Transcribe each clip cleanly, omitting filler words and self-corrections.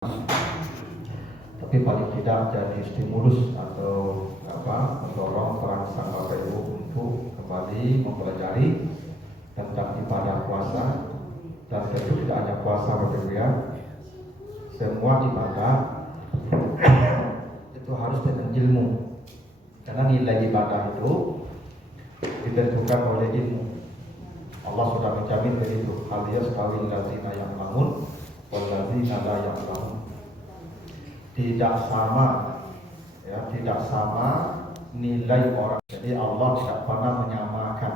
tapi paling tidak jadi stimulus atau mendorong perangsang Bapak Ibu untuk kembali mempelajari tentang ibadah puasa. Dan tentu tidak hanya puasa Bapak Ibu ya, semua ibadah itu harus dengan ilmu, karena nilai ibadah itu ditentukan oleh ilmu. Allah sudah menjamin begitu, hal yastawil ladzina ya'lamun wal ladzina la ya'lamun. Tidak sama nilai orang. Jadi Allah tidak pernah menyamakan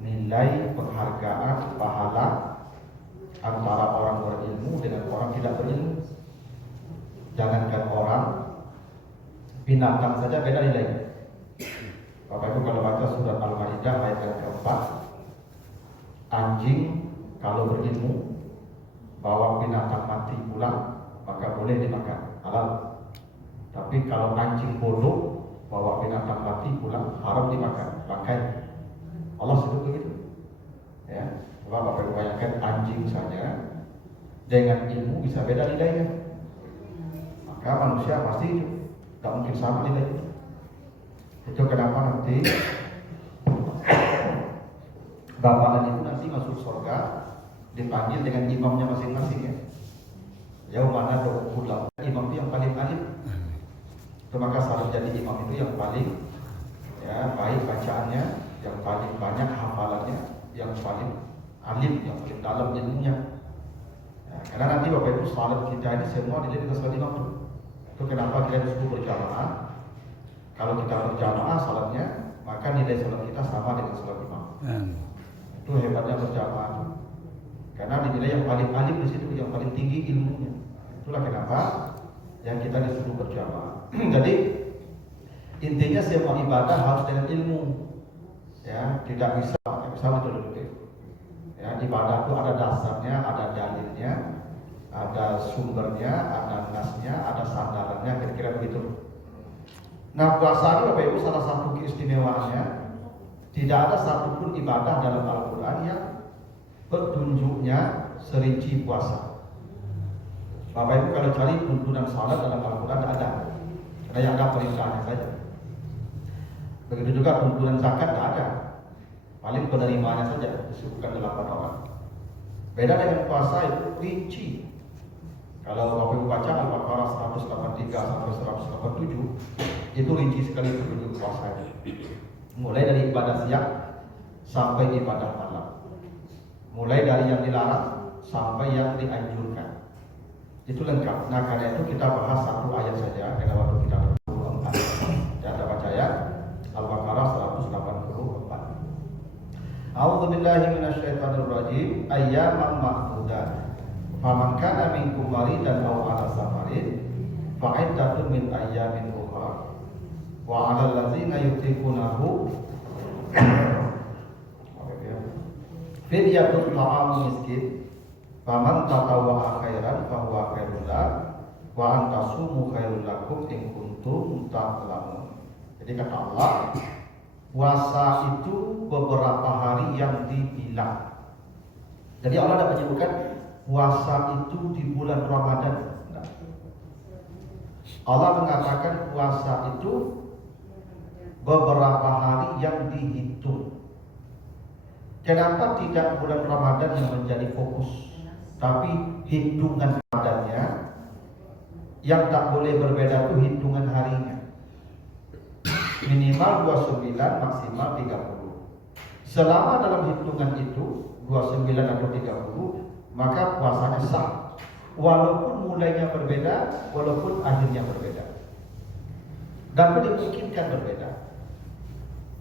nilai penghargaan pahala antara orang berilmu dengan orang tidak berilmu. Jangankan orang, binatang saja beda nilainya. Bapak Ibu kalau baca surat Al-Maidah ayat yang keempat, anjing kalau berilmu bawa binatang mati pulang maka boleh dimakan, halal. Tapi kalau anjing bodoh bawa binatang mati pulang, haram dimakan, bangkai. Allah sebut begitu. Ya, coba Bapak Ibu bayangkan anjing saja dengan ilmu bisa beda nilainya. Maka manusia pasti tidak mungkin sama nilainya. Itu kenapa nanti bapaknya itu nanti masuk surga dipanggil dengan imamnya masing-masing ya. Jauh mana doa pulang, imam itu yang paling alim. Maka selalu jadi imam itu yang paling baik bacaannya, yang paling banyak hafalannya, yang paling alim, yang paling dalam ilmunya. Karena nanti Bapak Ibu salat kita ini semua dilihat dengan salat imam itu kenapa kita disuruh berjamaah. Kalau kita berjamaah salatnya, maka nilai salat kita sama dengan salat imam. Itu hebatnya berjamaah. Karena dinilai yang paling alim di situ, yang paling tinggi ilmunya. Itulah kenapa yang kita disuruh berjamaah. Jadi intinya semua ibadah harus dengan ilmu. Ya, tidak bisa betul-betul. Ya, ibadah itu ada dasarnya, ada dalilnya, ada sumbernya, ada nasnya, ada sandarannya, kira-kira begitu. Nah, puasa ini Bapak Ibu salah satu keistimewaannya, tidak ada satupun ibadah dalam Al-Quran yang petunjuknya serinci puasa. Bapak Ibu kalau cari tuntunan salat dalam Al-Quran tidak ada, karena yang ada perintahnya saja. Begitu juga tuntunan zakat tidak ada, paling penerimanya saja disebutkan 8 orang. Beda dengan puasa itu rinci. Kalau Bapak Ibu baca Al-Baqarah 183 sampai 187 itu rinci sekali petunjuk puasa itu. Mulai dari ibadah siang sampai ibadah malam. Mulai dari yang dilarang sampai yang dianjurkan. Itu lengkap. Nah, karena itu kita bahas satu ayat saja karena waktu kita berempat. Kita baca ya Al-Baqarah 184. A'udzubillahi minasyaitonirrajim. Ayyaman ma'dudat. Faman kana minkum maridan aw 'ala safarin fa'iddatun min ayyamin ukhra. Wa 'alal ladzina yutiqunahu fidyatun ta'amu miskin. Faman tatawwa'a khairan fahuwa khairul lahu wa an tasumu khairul lakum in kuntum ta'lamun. Jadi kata Allah, puasa itu beberapa hari yang dibilang. Jadi Allah tidak menyebutkan puasa itu di bulan Ramadan. Allah mengatakan puasa itu beberapa hari yang dihitung. Kenapa tidak bulan Ramadan yang menjadi fokus, tapi hitungan Ramadannya yang tak boleh berbeda itu hitungan harinya. Minimal 29, maksimal 30. Selama dalam hitungan itu 29 atau 30, maka puasanya sah. Walaupun mulainya berbeda, walaupun akhirnya berbeda. Dan dimungkinkan berbeda.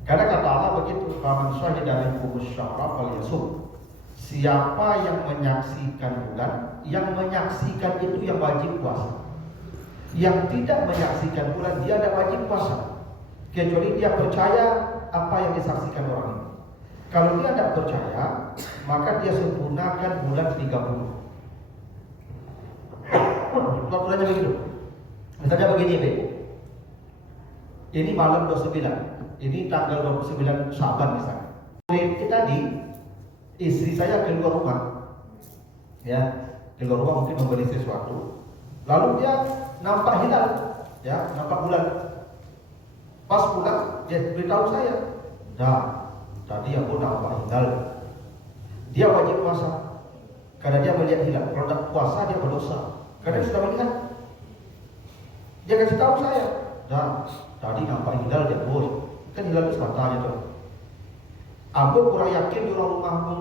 Karena kata Allah begitu, faman syahida minkumus syahra falyasum. Siapa yang menyaksikan bulan, yang menyaksikan itu yang wajib puasa. Yang tidak menyaksikan bulan, dia tidak wajib puasa, kecuali dia percaya apa yang disaksikan orang itu. Kalau dia tidak percaya, maka dia sempurnakan bulan 30. Aturannya begitu. Misalnya begini, ini malam 29. Ini tanggal 29 Syaban misalnya. Itu tadi istri saya keluar rumah, ya keluar rumah mungkin membeli sesuatu. Lalu dia nampak hilal, ya, nampak bulan. Pas pulang dia beritahu saya, nah tadi aku nampak hilal. Dia wajib puasa karena dia melihat hilal. Kalau tidak puasa dia berdosa karena dia sudah melihat. Dia kasih tahu saya, nah tadi nampak hilal dia boleh. Kan hilal itu sebatanya tuh. Aku kurang yakin di orang rumahmu.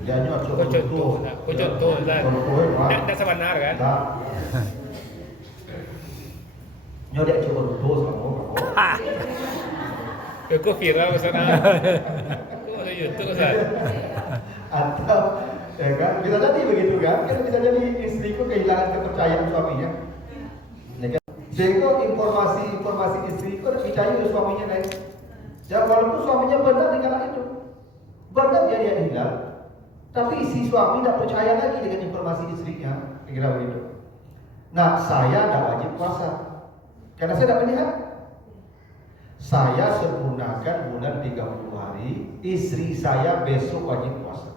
Dia nyoba contoh lah. Tak sebenar kan? Nyoba dia coba contoh sama kamu. Kau viral sana. Kau ada YouTube kan? Atau ya kan bisa jadi begitu kan? Kan bisa jadi istriku kehilangan kepercayaan suaminya. Ya kan? Sehingga informasi istriku percaya oleh suaminya lain. Ya walaupun suaminya benar di kala itu, benar dia lihat hilal, tapi si suami tidak percaya lagi dengan informasi istrinya, kira begitu. Nah saya tidak wajib puasa karena saya tidak melihat. Saya sempurnakan bulan 30 hari, istri saya besok wajib puasa.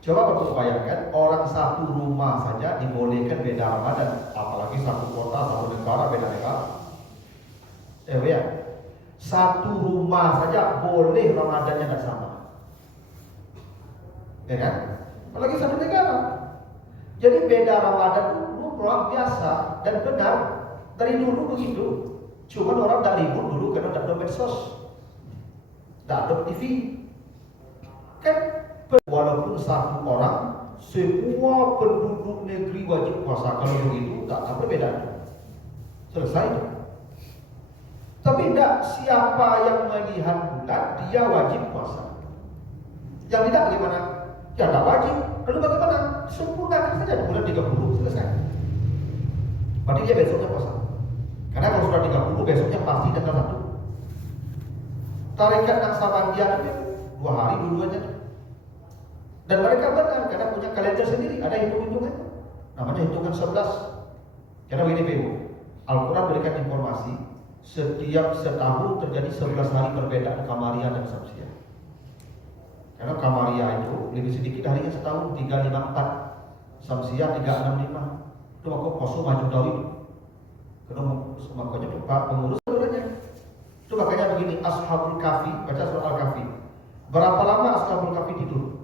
Coba bapak bayangkan, orang satu rumah saja dibolehkan beda Ramadan, apalagi satu kota, satu negara, beda negara. Ya, satu rumah saja boleh Ramadannya tidak sama, ya kan? Apalagi satu negara. Jadi beda Ramadan itu lumrah biasa dan benar dari dulu begitu. Cuma orang tak ribut dulu karena tak ada medsos, tak ada TV. Kan walaupun satu orang, semua penduduk negeri wajib puasa. Kalau begitu tak apa bedanya. Selesai. Tapi tidak, siapa yang melihat bulan dia wajib puasa. Yang tidak bagaimana? Ya tak wajib. Lalu bagaimana? Sempurnakan saja bulan 30 selesai. Berarti dia besoknya puasa. Karena kalau sudah 30 besoknya pasti tanggal 1. Tarekat Naksabandia itu 2 hari dulu aja. Dan mereka benar karena punya kalender sendiri, ada hitung-hitungan. Namanya hitungan 11. Karena WDPU, Al-Quran berikan informasi setiap setahun terjadi 11 hari perbedaan Qamariyah dan Syamsiyah. Karena Qamariyah itu lebih sedikit harinya setahun 354, Syamsiyah 365. Itu aku poso maju Dawi. Karena makanya Pak pengurus sebenarnya. Itu makanya begini, Ashabul Kahfi, baca surah Al-Kahfi. Berapa lama Ashabul Kahfi tidur?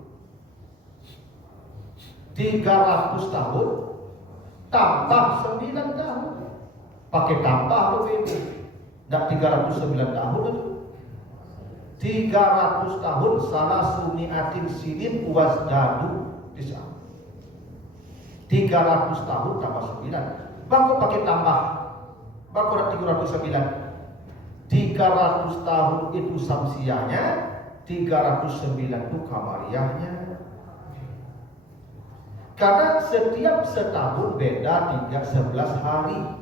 300 tahun tambah 9 tahun. Pakai tambah atau BB? Tidak 309 tahun itu. 300 tahun salah sumiatin sinin wasdadu tis'a. 300 tahun tambah 9. Bangku pakai tambah. Bangku ada 309. 300 tahun itu samsiahnya, 309 itu kamariyahnya. Karena setiap setahun beda 11 hari.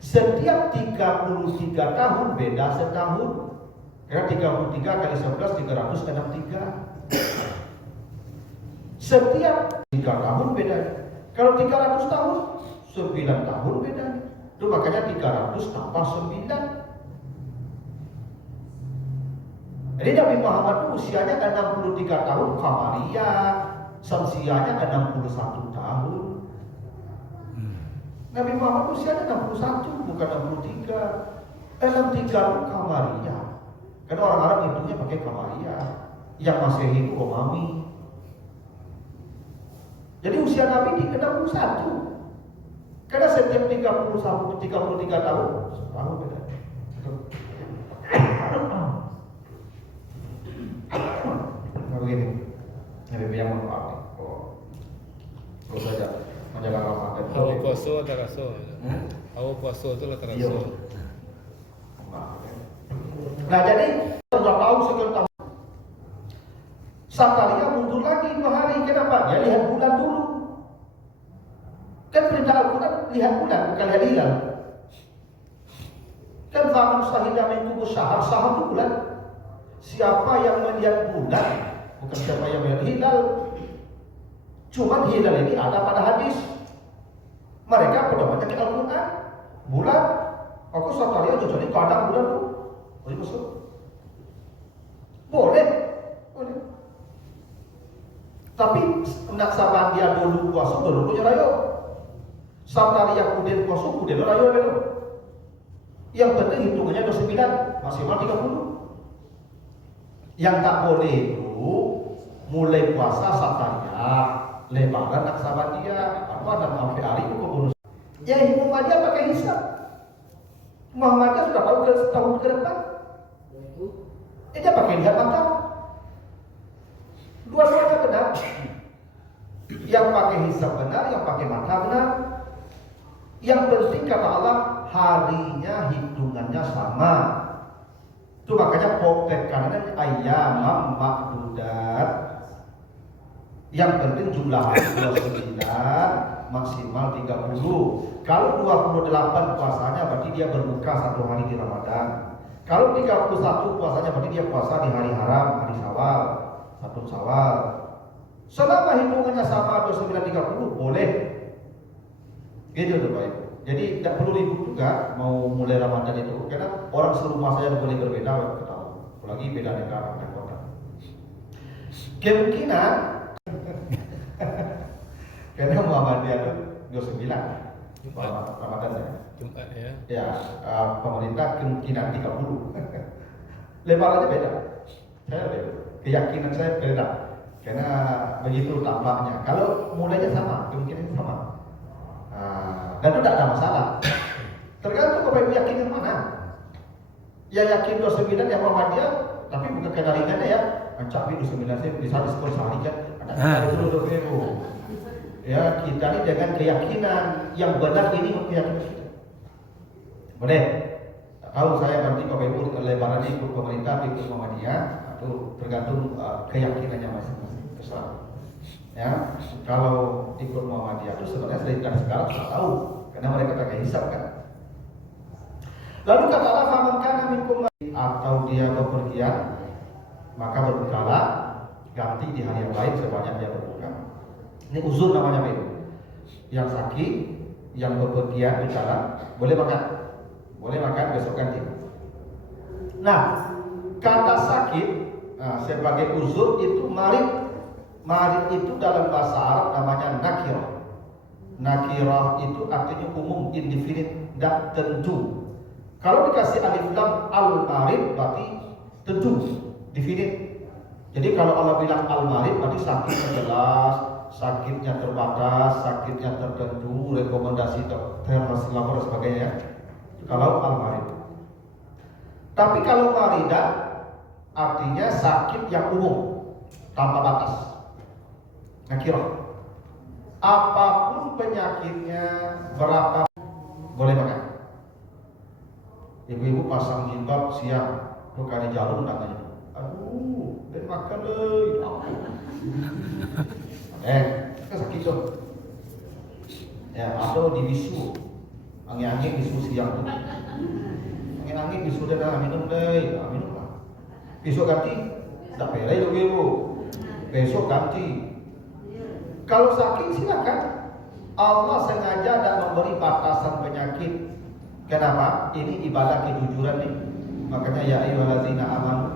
Setiap 33 tahun beda setahun. Karena 33 kali 11 363. Setiap 3 tahun beda. Kalau 300 tahun 9 tahun beda. Itu makanya 300 tambah 9. Jadi Nabi Muhammad itu usianya kan 63 tahun Qamariyah, Syamsiyahnya kan 61 tahun. Nabi Muhammad usianya 61 bukan 63. 63 itu Qamariyah. Karena orang Arab hitungnya pakai Qamariyah. Yang Masehi itu Omami. Jadi usia Nabi di 61. Karena setiap 33 tahun setahun beda. Begini, Nabi yang mohon nih. Terus saja menjaga Ramadan. Awak puasa terasa. Awak puasa tu lah terasa. Nah jadi sudah tahu sekian tahun. Sataria mundur lagi 2 hari. Kenapa? Dia lihat bulan dulu. Kan perintah Al-Quran lihat bulan, bukan lihat hilal. Kan zaman sahidah minkum syahar, syahar itu bulan. Siapa yang melihat bulan, bukan siapa yang melihat hilal. Cuman hilal ini ada pada hadis. Mereka pedomannya ke Al-Quran. Bulan, aku Sataria jadi kadang bulan itu. Boleh masuk? Boleh. Tapi nak saban dia dulu puasa dulu punya rayo. Sabtaria kuden puasa kuden rayo belum. Yang penting hitungannya 29 maksimal 30. Yang tak boleh itu mulai puasa sabtaria, lebaran nak saban dia apa dan sampai hari itu bonus. Ya Muhammadiyah pakai hisab. Muhammadiyah sudah tahu ke tahun ke depan. Dia pakai lihat mata. Dua-duanya benar. Yang pakai hisab benar, yang pakai mata benar. Yang penting kata Allah, harinya hitungannya sama. Itu makanya tekanannya ayyamam ma'dudat. Yang penting jumlah hari 29 maksimal 30. Kalau 28 puasanya berarti dia berbuka 1 hari di Ramadan. Kalau 31 puasanya berarti dia puasa di hari haram, hari Syawal, 1 Syawal. Selama hitungannya sama 29-30 boleh. Gitu tuh Pak Ibu. Jadi tidak perlu ribut juga mau mulai Ramadan itu, karena orang serumah saja boleh berbeda ketahui. Apalagi beda negara dan kota. Kemungkinan karena Muhammadiyah itu 29 Ramadan ya. Jumat ya. Ya, pemerintah kemungkinan 30. Lebarannya beda. Saya beda. Keyakinan saya beda. Karena begitu tampaknya. Kalau mulainya sama, kemungkinan sama. Dan itu tidak ada masalah. Tergantung kepada Ibu yakin yang mana. Ya yakin 29 yang Muhammadiyah, tapi bukan kena ringannya ya. Mencak 29 saya bisa diskon sehari kan. Ada seluruh Ibu. Ya kita ini dengan keyakinan yang benar ini keyakinan kita. Boleh. Tahu saya nanti Bapak Ibu lebaran ikut pemerintah, ikut Muhammadiyah, itu tergantung keyakinannya masing-masing. Terserah. Ya, kalau ikut Muhammadiyah itu sebenarnya dari sekarang sudah tahu, karena mereka pakai hisab kan. Lalu kata Allah, "Faman kana minkum atau dia bepergian, maka berbukalah, ganti di hari yang lain sebanyak dia berbuka." Ini uzur namanya Pak. Yang sakit, yang bepergian di jalan, boleh makan. Boleh makan besok ganti. Nah, kata sakit sebagai uzur itu marid. Marid itu dalam bahasa Arab namanya nakirah. Nakirah itu artinya umum, indefinite, tidak tentu. Kalau dikasih alif lam al-marid berarti tentu, definite. Jadi kalau Allah bilang al-marid berarti sakitnya jelas, sakitnya terbatas, sakitnya tertentu, rekomendasi terhasil lapor dan sebagainya. Kalau al-marid. Tapi kalau maridah artinya sakit yang umum tanpa batas. Nakirah. Apapun penyakitnya, berapa boleh makan. Ibu-ibu pasang jilbab siang, bukan jarum namanya. Aduh, dan makan deh. Kan sakit tuh. Ya, atau di bisu, angin-angin bisu siang tuh. Angin-angin bisu dan minum deh, minum lah. Besok ganti, tak pelai loh ibu. Besok ganti. Kalau sakit silakan. Allah sengaja tidak memberi batasan penyakit. Kenapa? Ini ibadah kejujuran nih. Makanya ya ayyuhallazina amanu,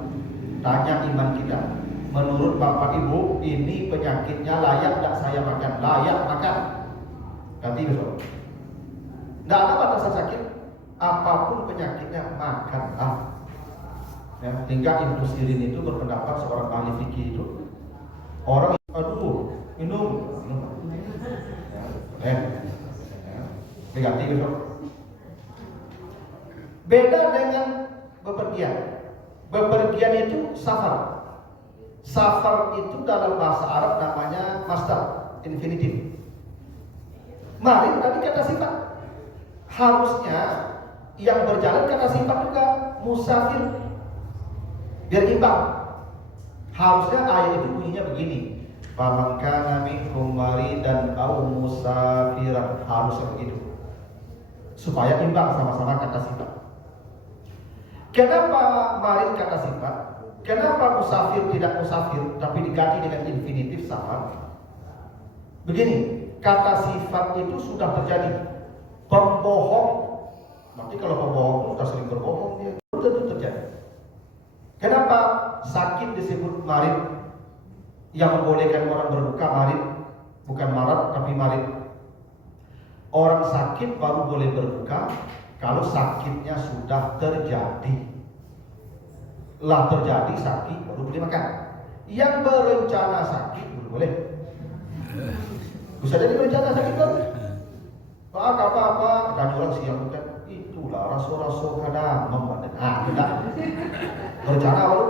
tanya iman kita. Menurut Bapak Ibu, ini penyakitnya layak tidak saya makan? Layak makan. Ganti besok. Tidak ada batasan sakit. Apapun penyakitnya makanlah. Ya, hingga Ibnu Sirin itu berpendapat, seorang ahli fikih itu, orang minum. Diganti besok. Beda dengan bepergian. Bepergian itu safar. Safar itu dalam bahasa Arab namanya masdar, infinitif. Mari tadi kata sifat. Harusnya yang berjalan kata sifat juga musafir. Biar imbang. Harusnya ayat itu bunyinya begini. Faman kana minkum maridan aw musafiran, harusnya begitu. Supaya imbang sama-sama kata sifat. Kenapa marid kata sifat? Kenapa musafir tidak musafir tapi diganti dengan infinitif safar? Begini, kata sifat itu sudah terjadi. Pembohong, nanti kalau pembohong itu sudah sering berbohong dia, tentu terjadi. Kenapa sakit disebut marid? yang membolehkan orang berbuka marid, bukan marat tapi marid. Orang sakit baru boleh berbuka kalau sakitnya sudah terjadi. Lah terjadi sakit baru boleh makan. Yang berencana sakit belum boleh. Bisa jadi berencana sakit baru. Pak apa-apa dan orang siang bukan itulah rasul-rasul kadang memandang. Tidak. Berencana baru.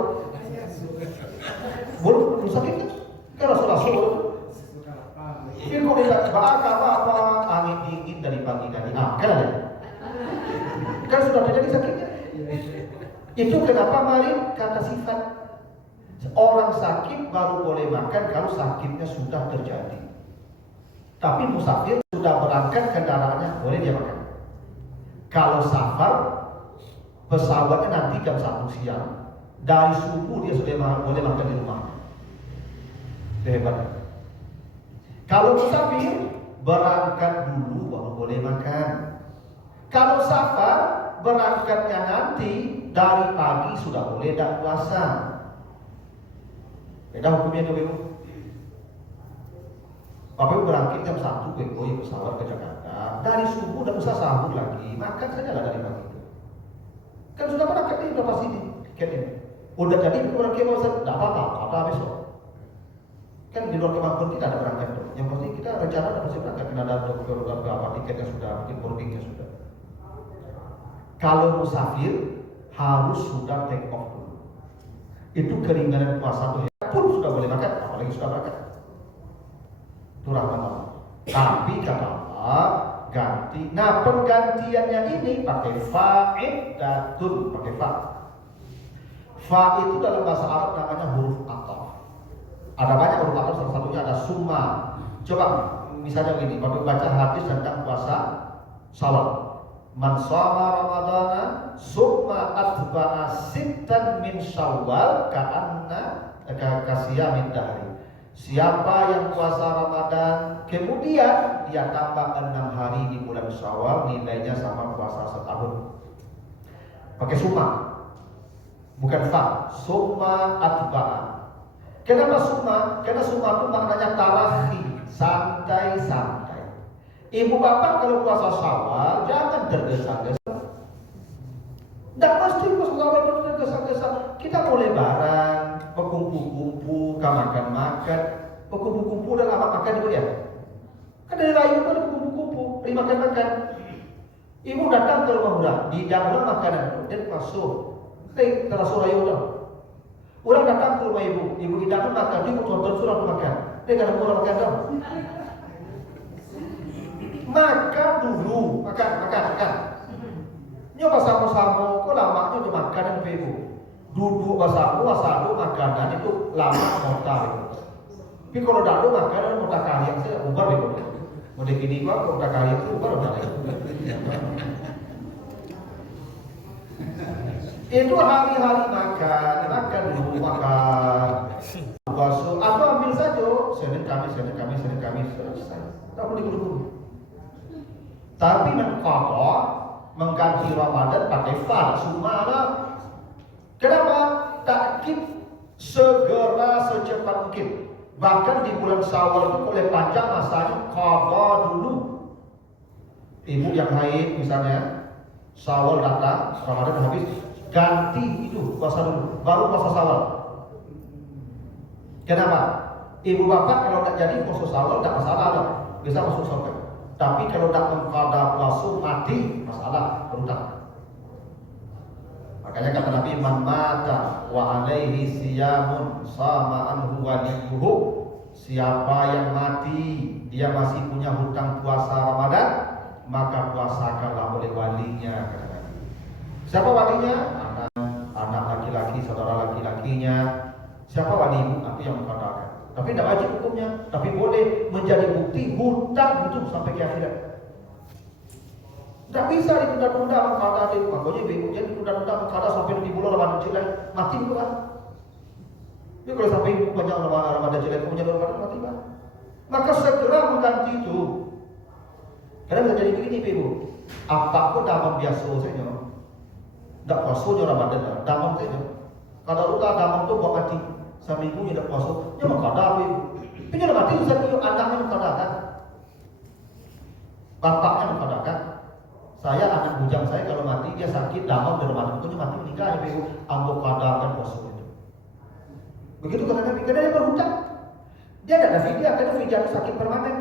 Belum sakit kan rasul-rasul baru. Mungkin kok bilang apa-apa angin dingin dari pagi tadi. Kan ada. Kan sudah terjadi sakitnya. Itu kenapa mari kata sifat orang sakit baru boleh makan kalau sakitnya sudah terjadi. Tapi musafir sudah berangkat kendaraannya boleh dia makan. Kalau safar pesawatnya nanti jam 1 siang, dari subuh dia sudah boleh makan di rumah. Hebat. Kalau musafir berangkat dulu baru boleh makan. Kalau safar berangkatnya nanti dari pagi sudah boleh dah puasa. Beda hukumnya tuh ibu. Bapak ibu berangkat jam 1 ya pesawat ke Jakarta. Dari subuh udah usah sahur lagi, makan saja lah dari pagi itu. Kan sudah berangkat ini udah pasti tiket ini. Udah jadi berangkat mau tidak apa-apa, kata besok. Kan di luar kemampuan kita ada berangkat tuh. Yang pasti kita rencana ada pasti berangkat. Kita ada dokter apa tiketnya sudah, mungkin boardingnya sudah. Kalau musafir harus sudah take off dulu. Itu keringanan puasa tuh ya. Pun sudah boleh makan, apalagi sudah berangkat. Itu rahmat Allah. Tapi kata Allah ganti. Nah penggantiannya ini pakai fa'iddatun, pakai fa. Fa itu dalam bahasa Arab namanya huruf ataf. Ada banyak huruf ataf, salah satunya ada summa. Coba misalnya gini, kalau baca hadis tentang puasa Syawal. Man shoma ramadhana summa atba'a sittan min Syawal ka'anna kasiyamid dahri. Siapa yang puasa Ramadan kemudian dia tambah 6 hari di bulan Syawal, nilainya sama puasa setahun. Pakai summa, bukan fa. Summa atba'a. Kenapa summa? Karena summa itu maknanya tarahi, santai-santai. Ibu bapak kalau puasa Syawal jangan tergesa-gesa. Tidak pasti puasa Syawal tergesa-gesa. Kita boleh barang, berkumpul-kumpul, makan-makan, berkumpul-kumpul dan makan itu ya. Kan dari rayu itu ada berkumpul-kumpul, makan-makan. Ibu datang ke rumah orang, dihidangkan makanan itu, dan masuk. Terasa rayu itu. Orang datang ke rumah ibu hidangkan makan, ibu tonton surah makan. Dia kadang orang makan dong. Makan dulu, makan. Nyoba sama-sama, kok lamanya udah makanan ke ibu. Duduk bersama makanan itu lama montar itu. Tapi kalau dulu makanan montar kalian saya ubah itu. Mau dikini gua montar kalian itu ubah udah. Itu hari-hari makan dulu makan. Puasa atau ambil saja Senin Kamis selesai. Tak boleh buru-buru. Tapi mengqadha mengganti Ramadan pakai fa sumalah. Kenapa? Takkid segera secepat mungkin. Bahkan di bulan Syawal itu boleh panjang masanya qadha dulu. Ibu yang haid misalnya, Syawal datang, Ramadan habis, ganti itu puasa dulu, baru puasa Syawal. Kenapa? Ibu bapak kalau tidak jadi puasa Syawal tidak masalah loh, bisa masuk surga. Tapi kalau tidak mengqadha puasa mati, masalah berutang. Makanya kata Nabi, man mata wa alaihi siyamun sama anhu waliyuhu. Siapa yang mati dia masih punya hutang puasa Ramadan, maka puasakanlah oleh walinya, kata Nabi. Siapa walinya? Anak laki-laki, saudara laki-lakinya. Siapa walimu? Itu yang mengatakan. Tapi tidak wajib hukumnya, tapi boleh menjadi bukti hutang itu sampai ke akhirat. Tidak bisa ditunda-tunda mengkada di rumah. Pokoknya ibu jadi ditunda-tunda mengkada sampai di bulan Ramadan jelek, mati juga kan. Jadi kalau sampai ibu banyak Ramadan jelek, punya Ramadan mati kan. Maka segera mengganti itu. Karena tidak jadi begini ibu. Apapun damam biasa saja. Tidak puasa Ramadan, damam saja. Kalau luka damam itu buat mati. seminggu tidak puasa, dia mengkada ibu. Tapi dia mati Ustaz, itu anaknya mengkadakan, bapaknya mengkadakan. Saya anak bujang saya kalau mati dia sakit damam di rumah itu mati meninggal ibu, ambo kadakan puasa itu. Begitu kata Nabi, karena dia berhutang. Dia tidak ada fidyah, karena fidyah itu sakit permanen.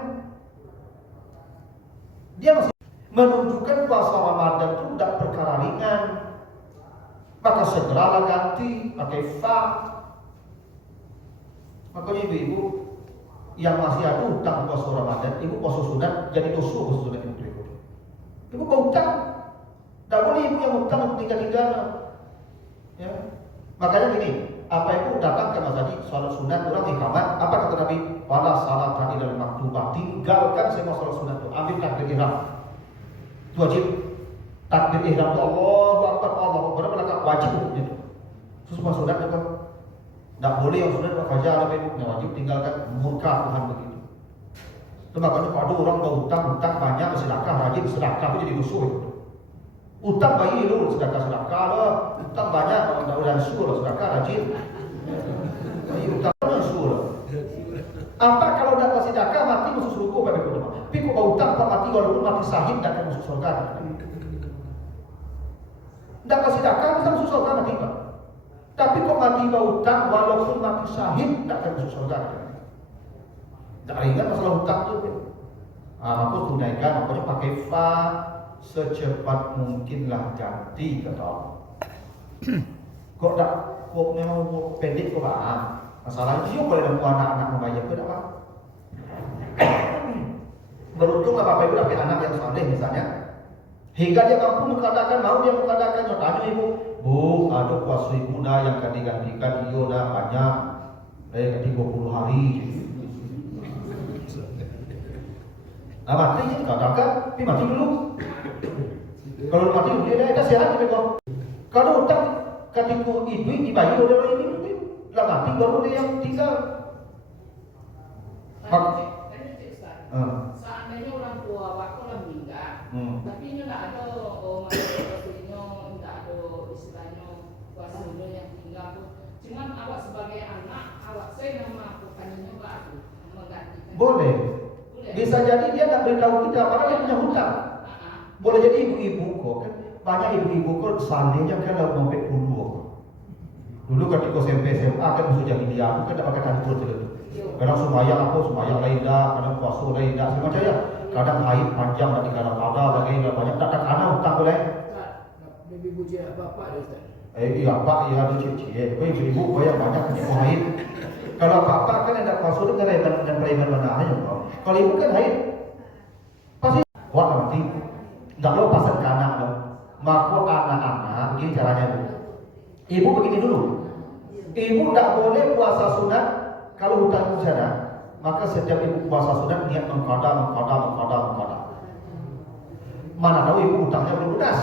Dia masih menunjukkan puasa Ramadan itu tidak perkara ringan. Maka segeralah ganti pakai fa. Makanya ibu-ibu yang masih ada hutang puasa Ramadan, ibu puasa sunat jadi dosa puasa sunat ibu. Ibu berhutang. Tidak boleh ibu yang hutang untuk tinggal-tinggal. Ya. Makanya gini, apa ibu datang ke masjid sholat sunat orang iqamat, apa kata Nabi? Wala salat tadi dalam maktubah, tinggalkan semua sholat sunat itu, ambil takbir ihram. Itu wajib. Takbir ihram itu Allahu Akbar, Allahu Akbar, belakang wajib itu. Itu semua sunat itu. Tidak boleh yang sunat berkaja ala ibu, yang wajib tinggalkan, murka Tuhan begitu. Itu makanya kalau orang berhutang banyak bersedekah, rajin sedekah itu jadi musuh itu. Utang bayi lu sedekah lo, utang banyak kalau udah sur sedekah rajin. Bayi utang sur. Apa kalau udah sedekah mati masuk surga bapak ibu? Tapi kok utang tak mati walaupun mati syahid dan masuk surga. Tidak sedekah bisa masuk surga mati pak. Tapi kok mati utang walaupun mati syahid tidak akan masuk surga. Tidak ringan masalah hutang tu. Maka tunaikan, makanya pakai fa. Secepat mungkinlah ganti kata Allah. Kok tak, kok memang pendek kok pak? Masalahnya dia boleh ada anak-anak membayar ke apa? Beruntunglah bapak ibu dapat anak yang saleh misalnya, hingga dia mampu mengatakan, mau dia mengatakan, tanya ibu, bu, ada puasa ibu dah yang akan digantikan, iyo dah banyak, 30 hari. Nah mati katakan, tapi mati dulu. Kalau mati dia dah sehat dia kok. Kalau utang ketika ibu dibayar oleh orang ini, lah mati baru dia yang tinggal. Seandainya orang tua waktu orang meninggal, tapi ini tidak ada maksudnya tidak ada istilahnya kuasa yang tinggal pun. Cuman awak sebagai anak, awak saya nama bukannya pak menggantikan. Boleh. Bisa jadi dia tak beritahu kita, padahal dia punya hutang. Boleh jadi ibu-ibu kok kan, banyak ibu-ibu kok seandainya kan ada ngompet dulu. Dulu ketika SMP SMA kan musuh jahiliyah, aku kan tak pakai kantor gitu. Kadang sembahyang lain dah, kadang puasa lain dah, semacam ya. Kadang haid panjang tak dikada-kada, bagaimana banyak tak ada hutang boleh. Lebih bujuk bapak dia Ustaz. Iya pak, iya ada cicit. Ibu-ibu banyak punya haid. Kalau bapak kan ada puasa dengan preman mana aja kok. Kalau ibu kan haid, pasti wah nanti. Tidak lo pasang ke anak lo. Maka anak-anak begini caranya bu. Ibu begini dulu. Ibu tidak boleh puasa sunat kalau hutang sana. Maka setiap ibu puasa sunat niat mengqada. Mana tahu ibu hutangnya belum lunas.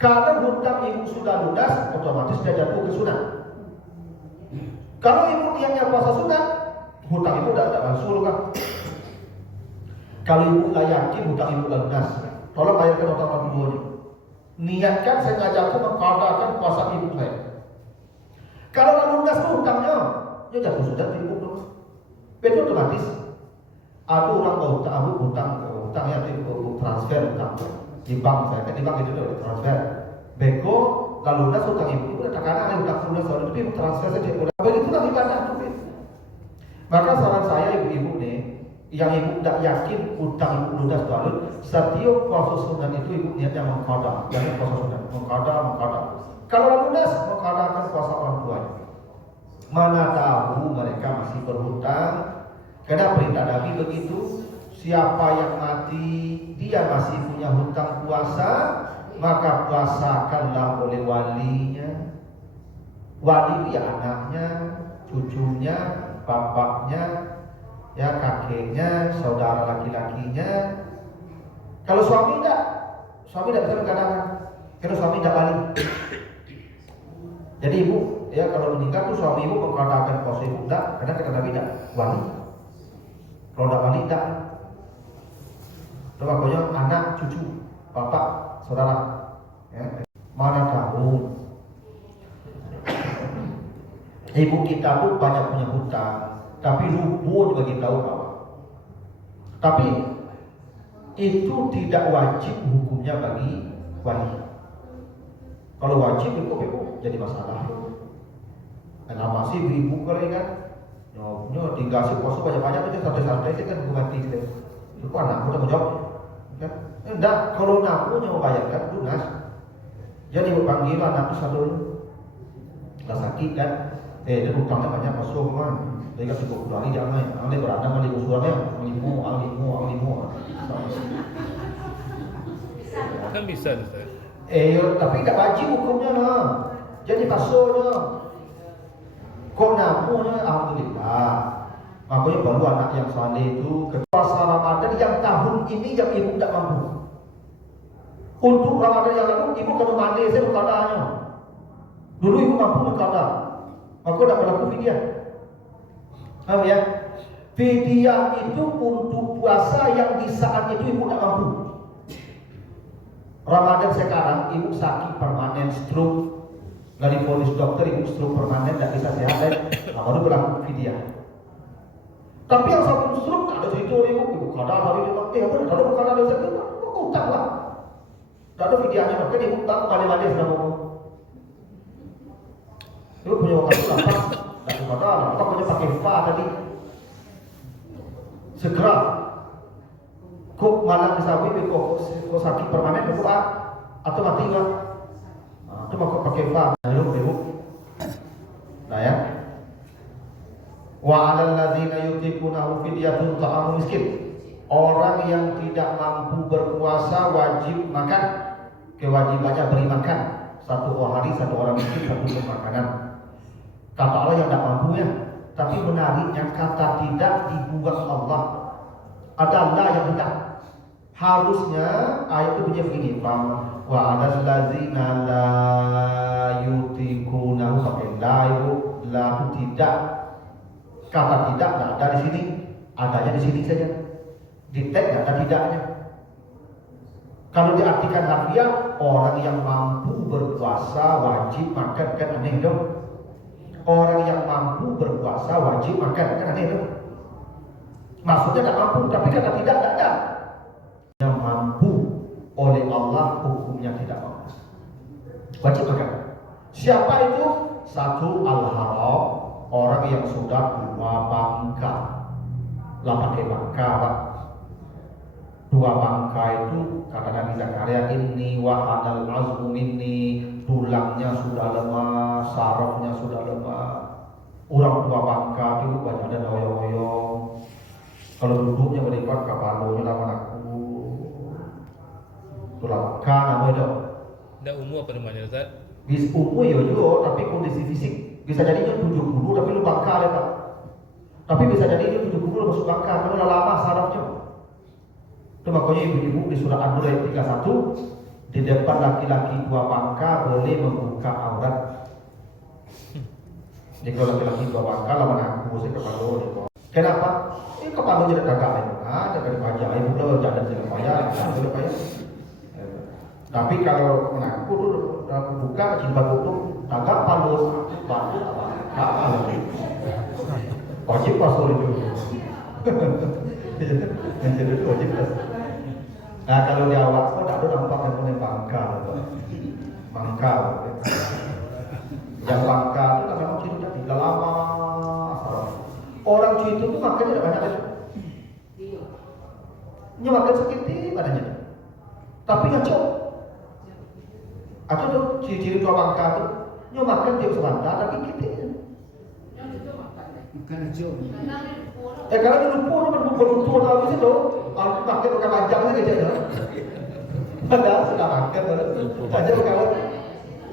Kalau hutang ibu sudah lunas, otomatis dia jatuh ke sunat. Kalau ibu niatnya puasa sunat, hutang ibu tidak langsung kan. Kalau ibu nggak yakin hutang ibu lunas, tolong bayarkan hutang orang tuanya. Niatkan saya ngajakku mengqadakan puasa ibu saya. Kalau nggak lunas hutangnya, dia jatuh sudah ibu dong. Itu otomatis. Ada orang berhutang, hutang ya itu transfer hutang di bank saya kan di bank itu udah transfer. Beko kalau lunas hutang ibu udah tak ada hutang lunas soalnya itu transfer saja udah. Begitulah ibadah itu. Maka saran saya ibu-ibu nih, yang ibu tidak yakin hutang ibu lunas lalu setiap puasa sunat itu ibu niatnya mengqada, jangan puasa sunat, mengqada. Kalau lunas mengqadakan puasa orang tuanya. Mana tahu mereka masih berhutang, karena perintah Nabi begitu. Siapa yang mati dia masih punya hutang puasa, maka puasakanlah oleh walinya. Wali dia anaknya, cucunya, bapaknya, ya kakeknya, saudara laki-lakinya. Kalau suami tidak bisa mengatakan, karena suami tidak balik. Jadi ibu, ya kalau meninggal tuh suami ibu mengatakan puasa ibu tidak, karena kata Nabi tidak wali. Kalau tidak wali tidak. Pokoknya anak, cucu, bapak, saudara. Ya. Mana tahu Ibu kita tuh banyak punya hutang, tapi lupa bagi tahu kawan. Tapi itu tidak wajib hukumnya bagi wali. Kalau wajib itu jadi masalah. Nah masih ibu kali kan, nyo tinggal sih poso banyak-banyak itu santai-santai sih kan hukuman tinggi. Itu anakmu tanggung jawab. Kan? Enggak, kalau anakmu nyo bayarkan lunas. Jadi panggil anak itu satu nggak sakit kan? Dia hutangnya banyak masuk kan? Dia kasih kurangi jangan, dia berada kali usulannya, alimu. Kan bisa Ustaz. Tapi tidak wajib hukumnya lah. Jadi masuknya. Kok namunya alhamdulillah. Makanya baru anak yang saleh itu puasa Ramadan yang tahun ini yang ibu tidak mampu. Untuk Ramadan yang lalu ibu kalau mandi saya berkadanya. Dulu ibu mampu berkada, maka tidak berlaku fidyah. Paham ya? Fidyah itu untuk puasa yang di saat itu ibu tidak mampu. Ramadan sekarang ibu sakit permanen stroke. Dari polis dokter ibu stroke permanen tidak bisa sehat dan baru berlaku fidyah. Tapi yang sebelum stroke tak ada cerita ibu kada hari itu apa kada kada ada sakit utang lah. Tak ada fidyahnya maka ibu tak balik sudah mau. Ibu punya waktu apa? Tak kada apa punya pakai fa tadi. Segera kok malam disawi kok sakit permanen kok atau mati kan? Itu mau pakai fa dulu. Nah ya. Wa 'alal ladzina yutiqunahu fidyatun ta'amu miskin. Orang yang tidak mampu berpuasa wajib makan. Kewajibannya beri makan satu hari satu orang miskin satu makanan. Kata Allah yang tidak mampu ya. Tapi menariknya kata tidak dibuat Allah. Ada Allah yang tidak. Harusnya ayat itu bunyi begini, wa 'alal ladzina la yutiqunahu pakai la itu la itu tidak. Kata tidak nggak ada di sini, adanya di sini saja. Di teks nggak ada tidaknya. Kalau diartikan harfiah, orang yang mampu berpuasa wajib makan kan aneh dong. Orang yang mampu berpuasa wajib makan kan aneh dong. Maksudnya tidak mampu, tapi kata tidak ada. Yang mampu oleh Allah hukumnya tidak mampu. Wajib makan. Siapa itu? Satu al-haram, orang yang sudah dua bangka. Lah pakai bangka, Pak. Dua bangka itu kata Nabi Zakaria ini wahadal azmu minni, tulangnya sudah lemah, sarafnya sudah lemah. Orang tua bangka itu banyak ada hoyong-hoyong. Kalau duduknya berlipat kapalonya lawan aku. Tulang bangka namanya dong. Ndak umum apa namanya Ustaz? Bis umum ya juga, tapi kondisi fisik bisa jadinya 70 tapi lu bangka ya Pak. Tapi bisa jadi ini 70 masuk bangka karena lama sarafnya. Itu makanya ibu-ibu di surah An-Nur ayat 31 di depan laki-laki dua bangka boleh membuka aurat. Jadi kalau laki-laki dua bangka lawan aku saya kepala gitu. Kenapa? Kepala jadi kagak itu. Dari pajak ibu udah jalan sila payah, Tapi kalau mengaku dulu aku buka jilbab itu agak palus, batu apa lagi? Wajib pasal itu. Jadi itu wajib pas. Nah kalau di awak kok tak ada nampak yang punya bangka, bangka. Yang bangka itu kan memang cirinya tidak lama. Orang cuy itu makan tidak banyak itu. Dia makan sedikit badannya. Tapi ngacau. Atau tuh ciri-ciri dua bangka tuh, dia makan tiap sebentar tapi kita. Bukan aja. Kalau di lumpur berlumpur tahu sih loh, aku pakai pakai panjang aja ya. Padahal sudah makan aja kalau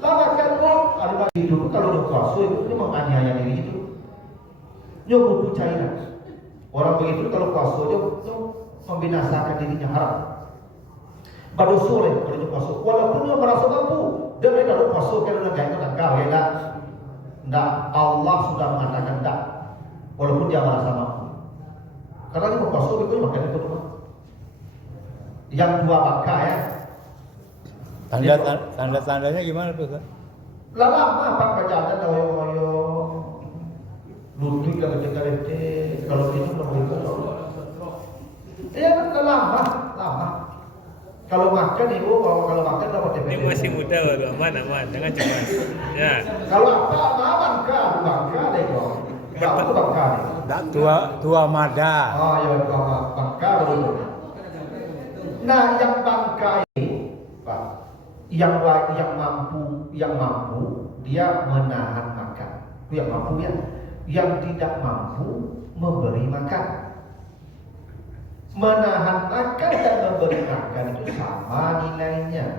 lah makan kok ada lagi dulu kalau udah puasa itu menganiaya diri itu. Dia butuh cairan. Orang begitu kalau puasa dia membinasakan dirinya haram. Pada sore kalau dia puasa, walaupun dia merasa mampu, dia tidak puasa kalau dia gaya tangkal ya enggak. Allah sudah mengatakan enggak. Walaupun dia merasa mampu. Karena dia puasa itu makan itu cuma. Yang dua bangka ya. Tanda-tandanya gimana tuh, Kak? Lama apa perjalanan hoyo-hoyo. Ludwig yang kecil-kecil, kalau itu berbeda. Ya lama. Kalau makan ibu, kalau makan dapat DPD. Ini masih muda baru, aman, jangan cemas. Ya. Kalau apa bangka deh kok. Enggak bangka deh. Tua Mada. Oh ya bangka dulu. Nah yang bangka ini, Pak, yang mampu dia menahan makan. Itu yang mampu ya. Yang tidak mampu memberi makan. Menahan makan dan memberi makan itu sama nilainya.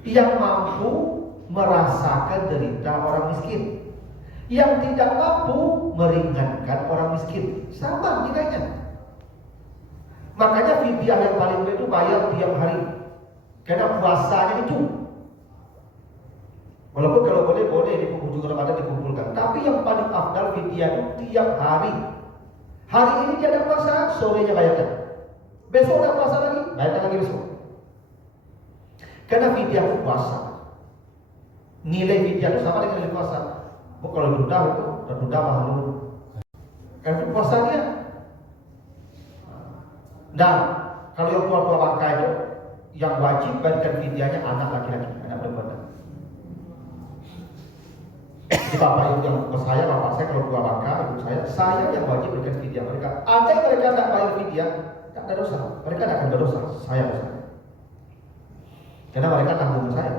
Yang mampu merasakan derita orang miskin, yang tidak mampu meringankan orang miskin, sama nilainya. Makanya fidyah yang paling baik itu bayar tiap hari, karena puasanya itu. Walaupun kalau boleh di penghujung Ramadan dikumpulkan, tapi yang paling afdal fidyah itu tiap hari. Hari ini dia ada puasa, sorenya bayarkan. Besok ada puasa lagi, bayarkan lagi besok. Karena fidyah itu puasa. Nilai fidyah itu sama dengan nilai puasa. Kalau tunda mahal. Karena itu puasa dia. Dan kalau yang tua bangka itu, yang wajib bayarkan fidyahnya anak laki-laki, anak perempuan. Di bapak ibu yang bapak saya kalau tua bangka, ibu saya yang wajib berikan fidyah mereka. Andai mereka tidak bayar fidyah, tidak ada dosa. Mereka tidak akan berdosa, saya dosa. Karena mereka tanggung saya.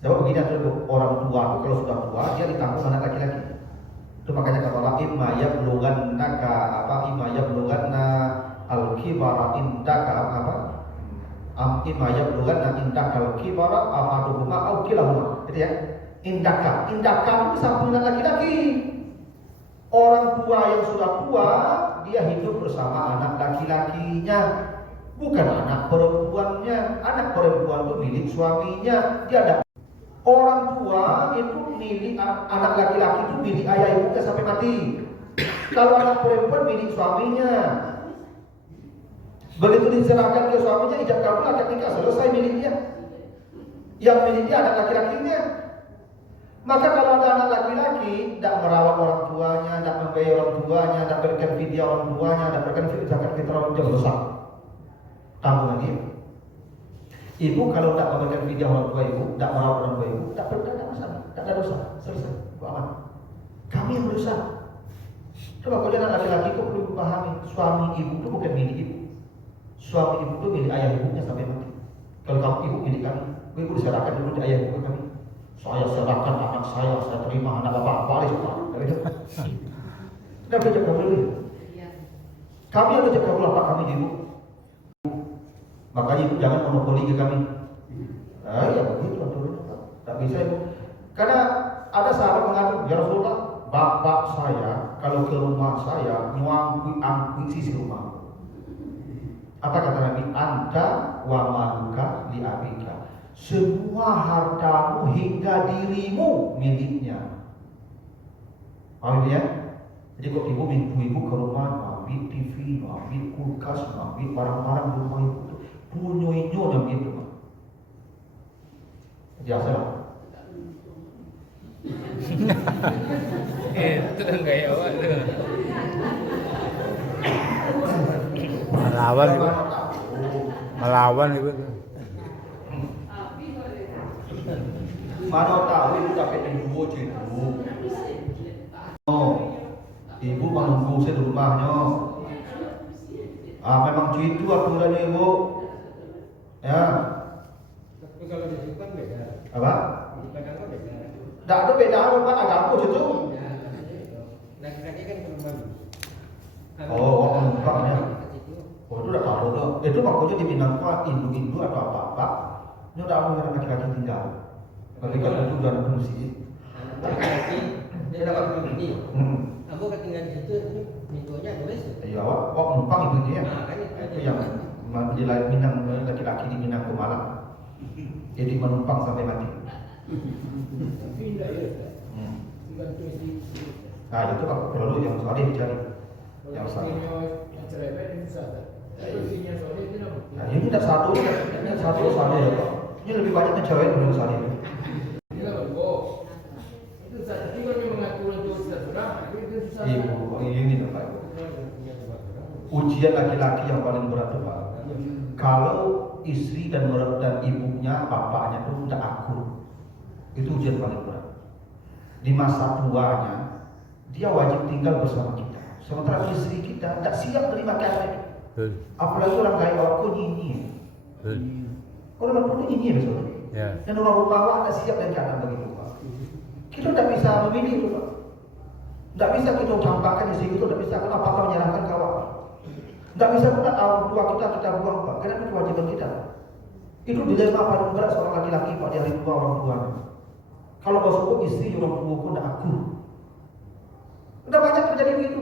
Sebab begini aturan orang tua itu kalau sudah tua dia ditanggung anak laki-laki. Itu makanya kata Allah imma yablughanna al-kibara indaka imma yablughanna indaka al-kibara ahaduhuma aw kilahuma. Gitu ya. Indaka itu sampingan laki-laki. Orang tua yang sudah tua dia hidup bersama anak laki-lakinya, bukan anak perempuannya. Anak perempuan itu milik suaminya. Dia ada orang tua itu milik anak laki-laki itu milik ayah ibunya sampai mati. Kalau anak perempuan milik suaminya. Begitu diserahkan ke suaminya, ijab kabul akad nikah selesai miliknya. Yang milik dia anak laki-lakinya. Maka kalau ada anak laki-laki tidak merawat orang tuanya, tidak membayar orang tuanya, tidak berikan fidyah orang tuanya, tidak berikan zakat fitrah orang tuanya, dosa. Tanggungan dia. Ibu kalau tidak memberikan fidyah orang tua ibu, tidak merawat orang tua ibu, tidak ada masalah, tidak ada dosa, selesai. Aman. Kami yang berdosa. Coba kalian anak laki-laki kok perlu pahami, suami ibu itu bukan milik ibu. Suami ibu itu milik ayah ibunya sampai mati. Kalau kamu ibu milik kami, ibu diserahkan dulu di ayah ibu kami. Saya serahkan anak saya terima anak bapak wali semua. Tidak boleh jaga dulu. Kami harus jaga dulu apa kami ibu. Makanya ibu jangan monopoli ke kami. Ya begitu aturannya. Tak bisa ibu. Karena ada sahabat mengadu, ya Rasulullah, bapak saya kalau ke rumah saya angkui sisi rumah. Apa kata Nabi? Anta wa maluka li abika. Semua hartamu hingga dirimu miliknya. Paham ya? Jadi kok ibu ke rumah, ambil TV, ambil kulkas, ambil barang-barang di rumah ibu, punyo-inyo dan gitu. Biasa lah. Itu kan gaya awak tu. Melawan ibu. Mana tahu ibu dapat dua cidu. Oh, ibu menunggu saya di rumahnya. Memang cidu aturannya ibu. Ya. Tapi kalau di situ kan beda. Apa? Di Padang kan beda. Tidak ada beda apa agama cidu. Laki-laki kan ke rumah. Oh, menumpangnya. Oh, itu udah tahu dong. Itu makanya di Minang Hindu atau apa-apa. Ini udah orang laki-laki tinggal. Tapi kalau itu udah fungsi. Laki-laki dia dapat begini. Kamu ketinggalan di situ, minggunya nulis. Iya, kok numpang itu ya? Kan Itu yang di Minang laki-laki di Minang ke Malang. Jadi menumpang sampai mati. Tapi tidak ya. Bukan tulis di. Nah itu aku perlu yang saleh cari. Yang saleh. Yang cerewet itu susah. Tulisnya soalnya itu apa? Nah ini tidak satu saleh ya Pak. Ini lebih banyak yang cewek daripada saleh. Ini lah kok. Itu saat ini kalau memang aturan itu sudah Ibu, ini loh Pak. Ujian laki-laki yang paling berat tuh Pak. Kalau istri dan ibunya, bapaknya itu tidak akur, itu ujian paling berat. Di masa tuanya, dia wajib tinggal bersama kita. Sementara istri kita tidak siap terima kasih itu. Apalagi orang kaya aku nyinyi. Orang perlu nyinyi besok. Dan orang rumah tidak siap dengan keadaan begitu Pak. Kita tidak bisa memilih itu Pak. Tidak bisa kita campakkan istri itu, tidak bisa apakah menyerahkan kawan. Tidak bisa kita orang tua kita buang Pak, karena itu kewajiban kita. Itu dilema paling berat seorang laki-laki Pak, di hari tua orang tua. Kalau kau sebut istri orang tua pun tidak akur. Sudah banyak terjadi begitu.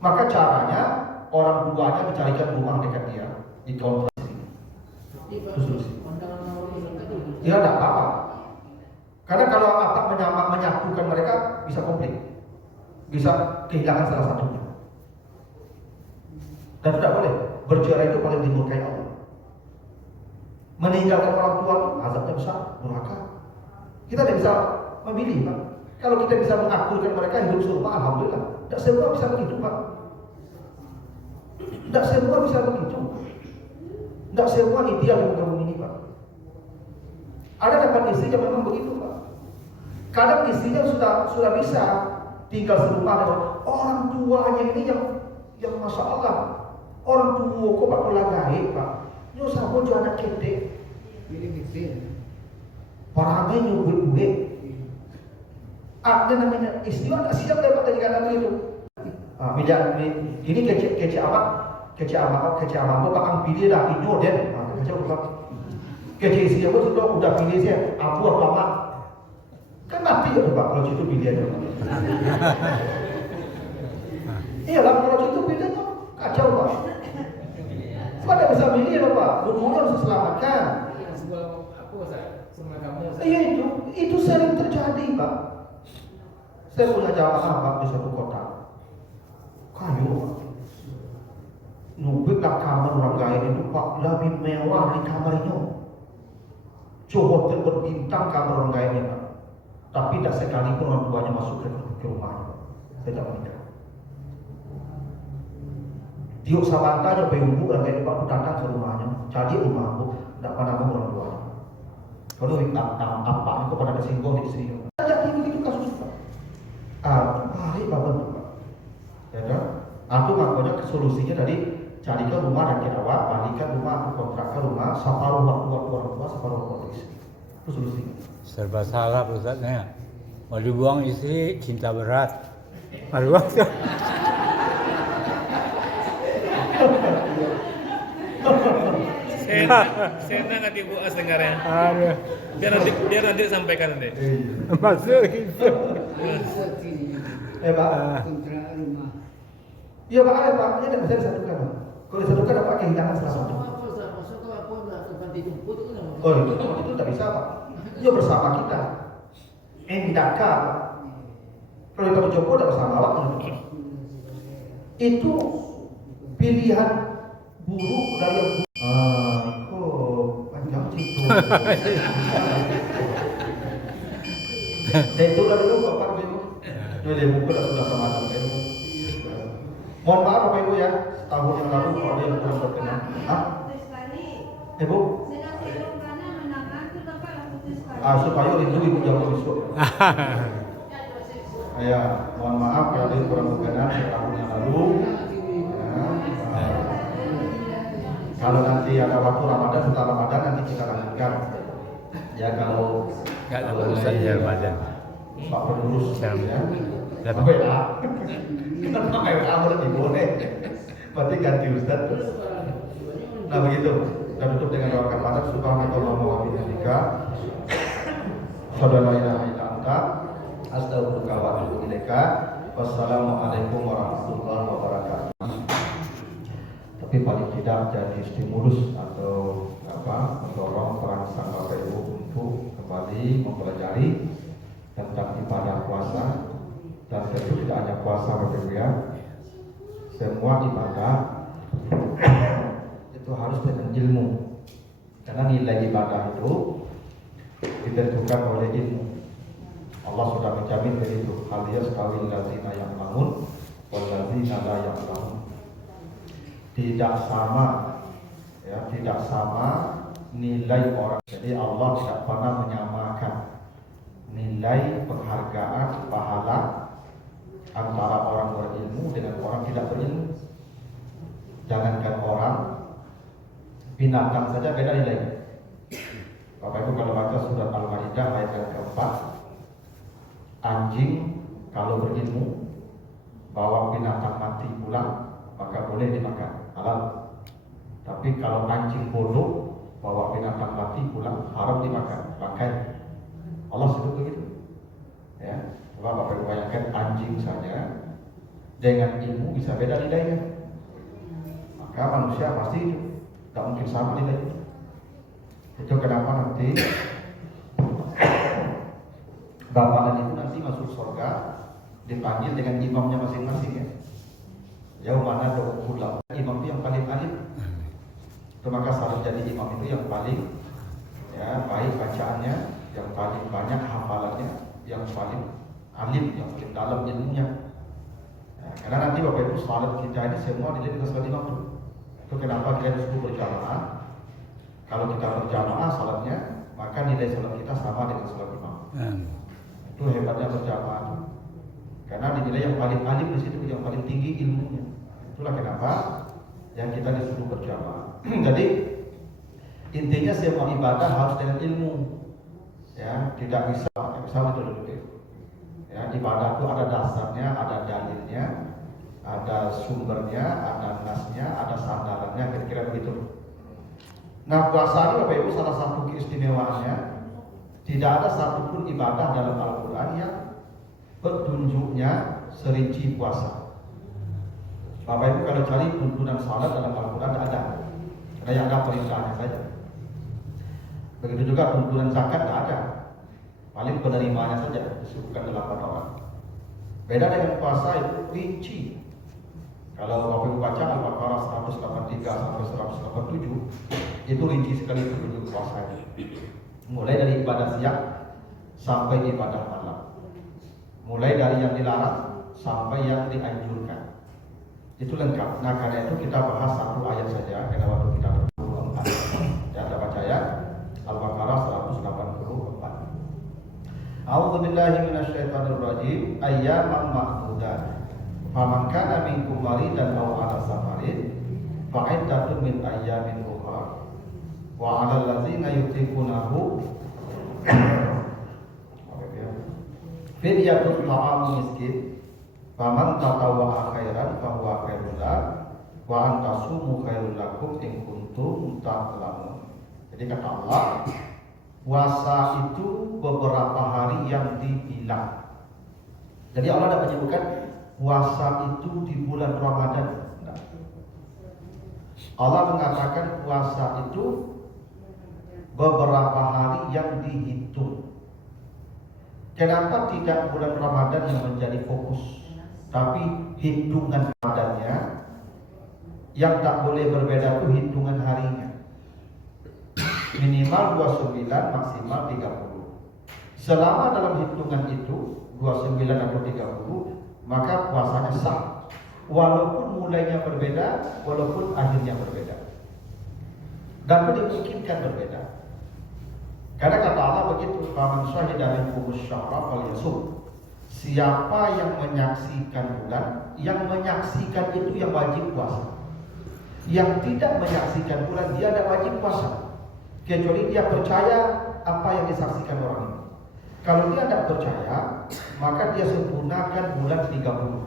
Maka caranya orang tuanya mencarikan rumah dekat dia, dikontrak istri. Itu solusi. Ya tidak apa-apa. Karena kalau apa menyatukan mereka bisa konflik, bisa kehilangan salah satunya. Dan tidak boleh bercerai itu paling dimurkai Allah. Meninggalkan orang tua itu azabnya besar, neraka. Kita tidak bisa memilih Pak. Kalau kita bisa mengakurkan mereka hidup surga, alhamdulillah. Tidak semua bisa begitu Pak. Tidak semua bisa begitu. Tidak semua ideal di muka bumi ini Pak. Ada dapat istri yang memang begitu Pak. Kadang istrinya sudah bisa tinggal serumah dengan orang tuanya ini yang masya Allah. Orang tua kok Pak pola gaib Pak. Nyo sabun jo anak ketek. Parangai nyo duit. Ada namanya istri tak siap dapat dari kata begitu. Ini kece apa Pak pilih dah ini den. Kece istri aku sudah pilih saya. Abu apa Pak? Kan mati ya Pak kalau itu pilihannya. Iya lah kalau itu pilihannya kacau Pak. Pada bisa milih ya Pak, dua harus diselamatkan. Iya itu sering terjadi Pak. Saya punya jamaah Pak di satu kota. Kayu nubik lah kamar orang lain itu Pak lebih mewah di kamarnya. Hotel berbintang kamar orang lainnya Pak. Tapi tak sekalipun orang tuanya masuk ke rumahnya. Saya tak menikah. Diuk sabantanya bayubu dan kayak Pak datang ke rumahnya, cari rumahku, tidak pernah mau orang tuanya. Kalau apa itu pada kesinggung di istri. Jadi begitu kasus Pak. Hari banget Pak. Ya kan? Aku makanya solusinya tadi carikan rumah dan awak, balikan rumah, kontrakkan rumah, separuh waktu orang tua, separuh waktu istri. Itu solusinya. Serba salah Ustaznya. Mau dibuang istri cinta berat. Aduh. Sena nggak ibu as dengarnya. Aduh. Biar nanti sampaikan nanti. Masuk gitu. Pak. Iya Pak, Pak, ini tidak bisa disatukan. Kalau disatukan dapat kehilangan salah satu. Oh itu tidak bisa Pak. Dia bersama kita. Endaka. Kalau kita Joko tidak bersama awak. Itu pilihan buruk dari yang panjang itu. Itu udah dulu Bapak Ibu. Dua buku sudah sama dengan itu. Mohon maaf Bapak Ibu ya, tahun yang lalu kalau ada yang kurang berkenan. Ibu? Supaya rindu ibu jauh besok. Ya, mohon maaf kalau ada yang kurang berkenan tahun yang lalu. Kalau nanti ada waktu Ramadan, setelah Ramadan nanti kita lanjutkan. Ya kalau Enggak ada urusannya Ramadan. Pak pengurus ya. Dapat. WA. Kenapa WA lebih boleh? Berarti ganti Ustaz. Nah begitu. Kita tutup dengan doa kafarat. Subhanallah wa bihamdika. Asyhadu an la ilaha illa anta astaghfiruka wa atubu ilaika. Wassalamualaikum warahmatullahi wabarakatuh. Tapi paling tidak jadi stimulus atau mendorong perangsang Bapak Ibu untuk kembali mempelajari tentang ibadah puasa. Dan tentu tidak hanya puasa Bapak Ibu ya, semua ibadah itu harus dengan ilmu, karena nilai ibadah itu ditentukan oleh ilmu. Allah sudah menjamin dari itu. Hal yastawil ladzina ya'lamun wal ladzina la ya'lamun. Tidak sama, ya, tidak sama nilai orang. Jadi Allah tidak pernah menyamakan nilai penghargaan pahala antara orang berilmu dengan orang tidak berilmu. Jangankan orang, binatang saja beda nilainya. Bapak Ibu kalau baca surat Al-Maidah ayat yang keempat, anjing kalau berilmu bawa binatang mati pulang maka boleh dimakan, halal. Tapi kalau anjing bodoh bawa binatang mati pulang haram dimakan, bangkai. Allah sebut begitu. Ya, coba Bapak Ibu bayangkan anjing saja dengan ilmu bisa beda nilainya. Maka manusia pasti tak mungkin sama nilainya. Itu kenapa nanti bapak dan ibu nanti masuk surga dipanggil dengan imamnya masing-masing, ya. Jauh mana doa pulang. Imam itu yang paling alim. Itu maka selalu jadi imam itu yang paling, ya, baik bacaannya, yang paling banyak hafalannya, yang paling alim, yang paling dalam ilmunya. Nah, karena nanti Bapak Ibu salat kita ini semua dilihat dengan salat imam itu. Itu kenapa kita disuruh berjamaah. Kalau kita berjamaah salatnya, maka nilai salat kita sama dengan salat imam. Itu hebatnya berjamaah. Karena dinilai yang paling alim di situ, yang paling tinggi ilmunya. Itulah kenapa yang kita disuruh berjamaah. Jadi intinya semua ibadah harus dengan ilmu. Ya, tidak bisa misalnya dulu. Ya, ibadah itu ada dasarnya, ada dalilnya, ada sumbernya, ada nasnya, ada sandarannya, kira-kira begitu. Nah, puasa ini Bapak Ibu salah satu keistimewaannya, tidak ada satupun ibadah dalam Al-Quran yang petunjuknya serinci puasa. Bapak Ibu kalau cari tuntunan salat dalam Al-Quran tidak ada, karena yang ada perintahnya saja. Begitu juga tuntunan zakat tidak ada, paling penerimanya saja disebutkan 8 orang. Beda dengan puasa itu rinci. Kalau Bapak Ibu baca Al-Baqarah 183 sampai 187, itu rinci sekali petunjuk puasanya. Mulai dari ibadah siang sampai ibadah malam. Mulai dari yang dilarang sampai yang dianjurkan. Itu lengkap. Nah, karena itu kita bahas satu ayat saja karena waktu kita berempat. Ya, kita baca ya. Al-Baqarah 184. A'udzubillahi minasyaitonirrajim. Ayyaman ma'dudat. Faman kana minkum maridan aw 'ala safarin fa'iddatun min ayyamin ukhra. Wa 'alal ladzina yutiqunahu fidyatun ta'amu miskin. Faman tatawwa'a khairan fahuwa khairul lahu wa an tasumu khairul lakum in kuntum ta'lamun. Jadi kata Allah, puasa itu beberapa hari yang dibilang. Jadi Allah tidak menyebutkan puasa itu di bulan Ramadan. Allah mengatakan puasa itu beberapa hari yang dihitung. Kenapa tidak bulan Ramadan yang menjadi fokus, tapi hitungan Ramadannya yang tak boleh berbeda itu hitungan harinya. Minimal 29, maksimal 30. Selama dalam hitungan itu 29 atau 30, maka puasanya sah. Walaupun mulainya berbeda, walaupun akhirnya berbeda. Dan dimungkinkan berbeda. Karena kata Allah begitu, faman syahida minkum asy-syahra falyasum. Siapa yang menyaksikan bulan, yang menyaksikan itu yang wajib puasa. Yang tidak menyaksikan bulan, dia tidak wajib puasa. Kecuali dia percaya apa yang disaksikan orang itu. Kalau dia tidak percaya, maka dia sempurnakan bulan 30.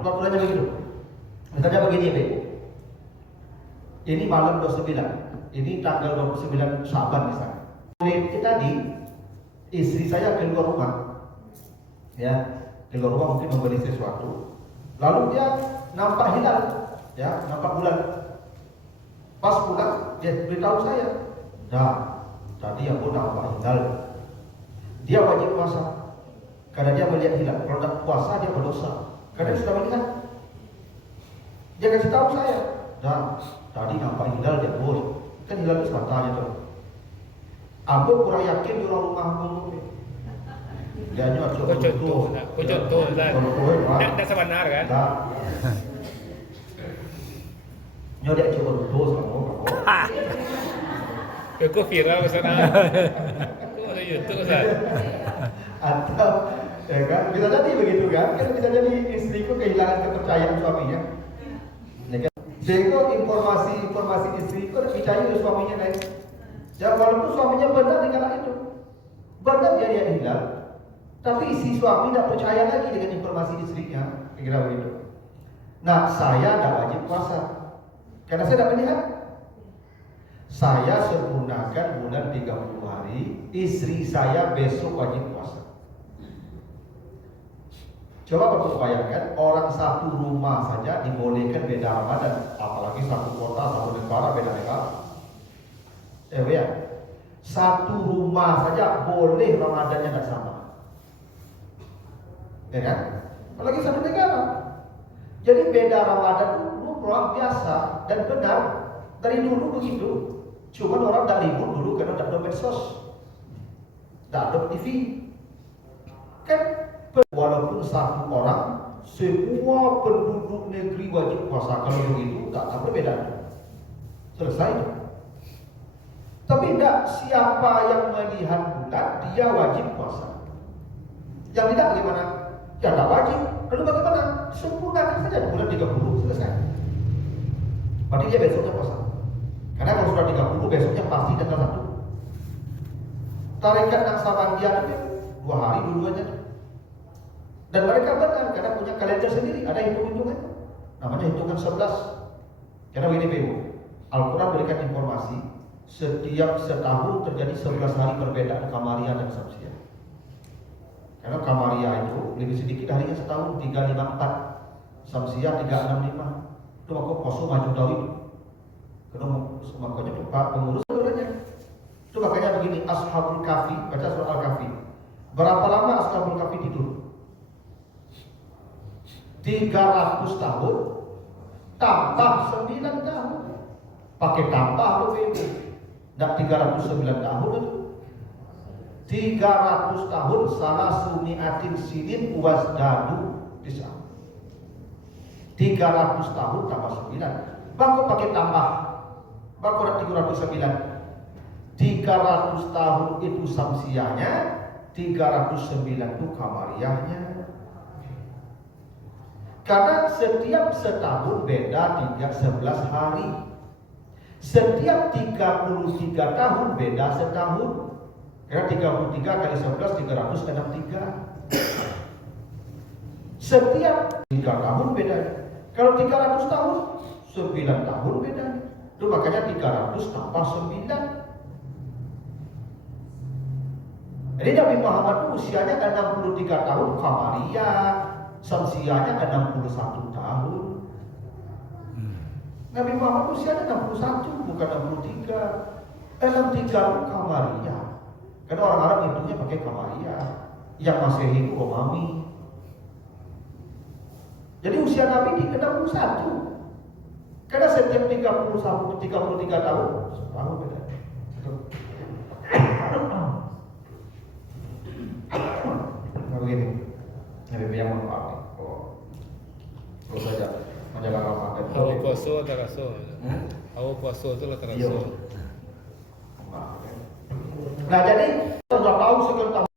Bulannya begitu. Misalnya begini, Be. Ini malam 29. Ini tanggal 29 Syaban misalnya. Itu tadi istri saya keluar rumah, ya, keluar rumah mungkin membeli sesuatu, lalu dia nampak hilal, ya, nampak bulan. Pas pulang dia beritahu saya, dah tadi aku nampak hilal. Dia wajib puasa karena dia melihat hilal. Kalau tidak puasa dia berdosa karena dia sudah melihat. Dia kasih tahu saya, dah tadi nampak hilal dia boleh. Kan hilal itu matanya tuh. Aku kurang yakin di orang rumah aku. Dia nyoba Kau contoh, kau contoh lah. Tak sebenar kan? Tak. Nyoba dia coba contoh sama aku. Kau viral ke sana. Kau ada YouTube kan? Atau ya kan bisa jadi begitu kan bisa jadi istriku kehilangan kepercayaan suaminya ya kan sehingga informasi istriku percaya suaminya lain ya walaupun suaminya benar di kala itu benar dia hilang tapi si suami tidak percaya lagi dengan informasi istrinya kira begitu. Nah saya tidak wajib puasa karena saya tidak melihat. Saya sempurnakan bulan 30 hari, istri saya besok wajib puasa. Coba kamu bayangkan orang satu rumah saja dibolehkan beda Ramadan, apalagi satu kota, satu negara, beda negara. Ya, satu rumah saja boleh Ramadannya tidak sama. Ya kan? Apalagi satu negara. Jadi beda Ramadan itu luar biasa dan benar dari dulu begitu. Cuma orang tak ribut dulu karena tak ada medsos, tak ada TV. Kan walaupun satu orang, semua penduduk negeri wajib puasa. Kalau begitu tak ada perbedaan. Selesai. Tapi tidak, siapa yang melihat bulan dia wajib puasa. Yang tidak bagaimana? Ya tak wajib. Lalu bagaimana? Sempurnakan saja bulan 30 selesai. Berarti dia besoknya puasa. Karena kalau sudah 30 besoknya pasti tanggal 1. Tarekat Naksabandia itu 2 hari dulu aja. Dan mereka benar karena punya kalender sendiri, ada hitung-hitungan. Namanya hitungan 11. Karena WNPO, Al-Quran berikan informasi setiap setahun terjadi 11 hari perbedaan Kamaria dan Samsia. Karena Kamaria itu lebih sedikit harinya setahun 354, Samsia 365. Itu aku poso maju Daud. Karena makanya Pak pengurus sebenarnya. Itu makanya begini, Ashabul Kahfi, baca surah Al-Kahfi. Berapa lama Ashabul Kahfi tidur? 300 tahun tambah 9 tahun. Pakai tambah atau beda? Tidak 309 tahun itu. 300 tahun salah sumiatin sinin wasdadu tis'a. 300 tahun tambah 9. Baku pakai tambah. Baku ada 309. 300 tahun itu samsianya, 309 itu kamariyahnya. Karena setiap setahun beda 11 hari. Setiap 33 tahun beda setahun. Karena 33 kali 11 363. Setiap 3 tahun beda. Kalau 300 tahun 9 tahun beda. Itu makanya 300 tambah 9. Jadi Nabi Muhammad itu usianya kan 63 tahun Qamariyah, Samsiyahnya kan 61 tahun. Nabi Muhammad usianya 61 bukan 63. 63 itu Qamariyah. Karena orang Arab hitungnya pakai Qamariyah. Yang Masehi itu Omami. Jadi usia Nabi di 61. Karena setiap 33 tahun setahun beda. Nah begini, Nabi yang manfaat. Terus saja menjaga Ramadan. Awak puasa tak rasa. Awak puasa tu lah tak Iya. rasa. Nah jadi sudah tahu sekian tahun.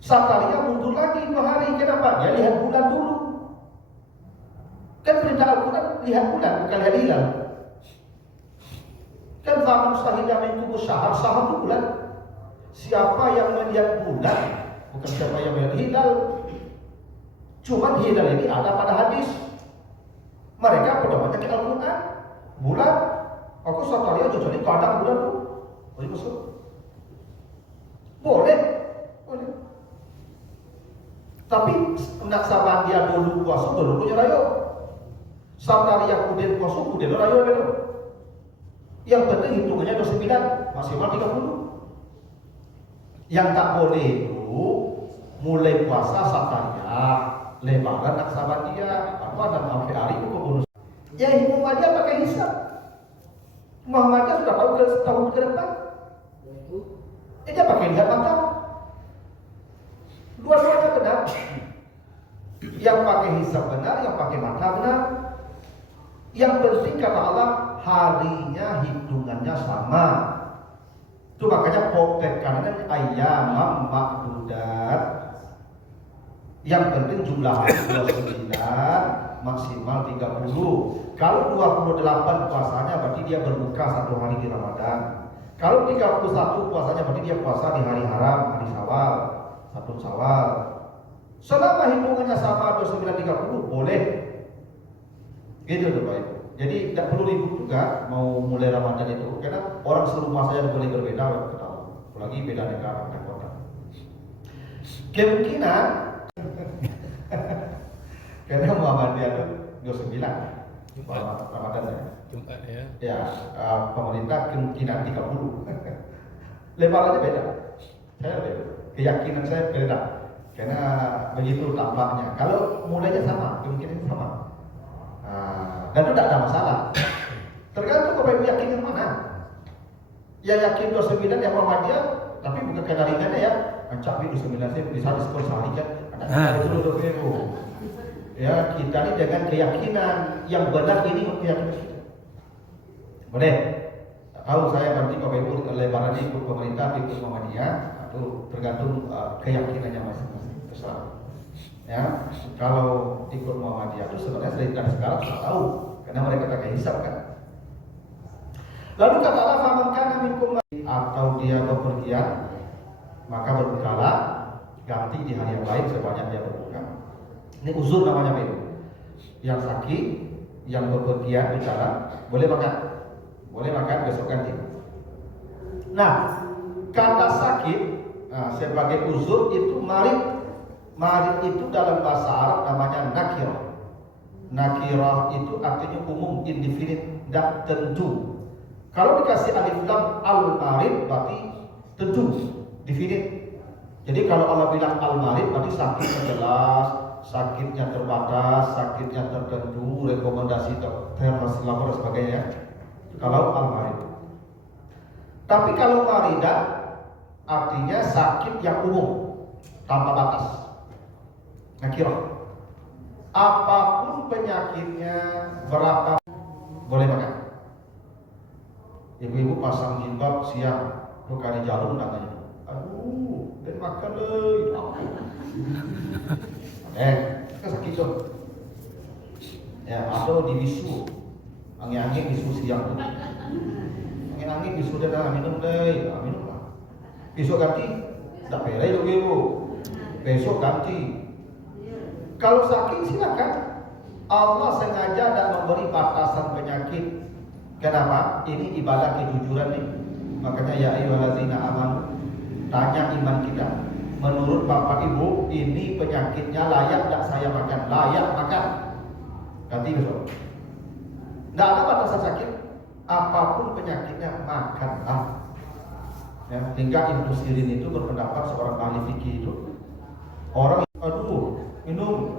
Sataria mundur lagi 2 hari. Kenapa? Dia lihat bulan dulu. Kan perintah Al-Quran lihat bulan, bukan lihat hilal. Kan zaman sahidah minkum syahar, syahar itu bulan. Siapa yang melihat bulan, bukan siapa yang melihat hilal. Cuman hilal ini ada pada hadis. Mereka pedomannya ke Al-Quran. Bulan, aku Sataria jadi kadang bulan tuh. Boleh masuk? Boleh. Tapi Naksabandia dulu puasa, dulu punya rayo. Sataria kemudian puasa, kemudian rayo betul. Yang penting hitungannya 29, maksimal 30. Yang tak boleh itu mulai puasa Sataria, lebaran Naksabandia, apa dan sampai hari itu bonus. Ya Muhammadiyah pakai hisab. Muhammadiyah sudah tahu ke tahun ke depan. lihat mata. Dua-duanya benar. Yang pakai hisab benar, yang pakai mata benar. Yang penting kata Allah, harinya hitungannya sama. Itu makanya potret kanan ayyamam ma'dudat. Yang penting jumlah hari 29 maksimal 30. Kalau 28 puasanya berarti dia berbuka 1 hari di Ramadan. Kalau 31 puasanya berarti dia puasa di hari haram, hari Syawal, 1 Syawal. Selama hitungannya sama 29-30 boleh. Gitu tuh Pak Ibu. Jadi tidak perlu ribut juga mau mulai Ramadan itu, karena orang serumah saja boleh berbeda, apalagi beda negara dan kota. Kemungkinan karena Muhammadiyah itu 29 Ramadan ya. Jumat ya. Ya, pemerintah kemungkinan 30. Lebarannya beda. Saya beda. Keyakinan saya beda. Karena begitu tampaknya. Kalau mulainya sama, kemungkinan sama. Dan itu tidak ada masalah. Tergantung kepada Ibu yakin yang mana. Ya yakin 29 yang Muhammadiyah, tapi bukan kedaringannya ya. Ancak 29 saya bisa diskor sehari kan. Ada dulu Ibu. Ya, kita ini dengan keyakinan yang benar ini keyakinan kita. Boleh. Tahu saya berarti Bapak Ibu lebaran ini ikut pemerintah, ikut Muhammadiyah, itu tergantung keyakinannya masing-masing. Terserah. Ya, kalau ikut Muhammadiyah itu sebenarnya dari sekarang sudah tahu, karena mereka pakai hisab kan. Lalu kata Allah, "Faman kana minkum" atau dia bepergian, maka berbukalah, ganti di hari yang lain sebanyak dia berbuka. Ini uzur namanya Pak Ibu. Yang sakit, yang bepergian di jalan, boleh makan besok ganti. Nah, kata sakit sebagai uzur itu marid. Marid itu dalam bahasa Arab namanya nakirah. Nakirah itu artinya umum, indefinite, tidak tentu. Kalau dikasih alif lam al-marid berarti tentu, definite. Jadi kalau Allah bilang al-marid berarti sakitnya jelas, sakitnya terbatas, sakitnya tertentu, rekomendasi dokter, hasil labor dan sebagainya. Kalau al-marid. Tapi kalau maridah artinya sakit yang umum, tanpa batas. Nakirah. Apapun penyakitnya, berapa boleh makan. Ibu-ibu pasang jilbab siang, tuh kali jarum namanya. Aduh, dan makan deh. Sakit tuh. Ya, atau di wisu, angin-angin wisu siang tuh. Angin-angin wisu dan minum deh, minum lah. Besok ganti, tak pelai ibu. Besok ganti. Kalau sakit silakan. Allah sengaja tidak memberi batasan penyakit. Kenapa? Ini ibadah kejujuran nih. Makanya ya ayyuhallazina amanu, tanya iman kita. Menurut Bapak Ibu, ini penyakitnya layak tidak saya makan? Layak makan. Ganti besok. Tidak ada batasan sakit. Apapun penyakitnya makanlah. Ya, hingga Ibnu Sirin itu berpendapat, seorang ahli fikih itu, orang minum.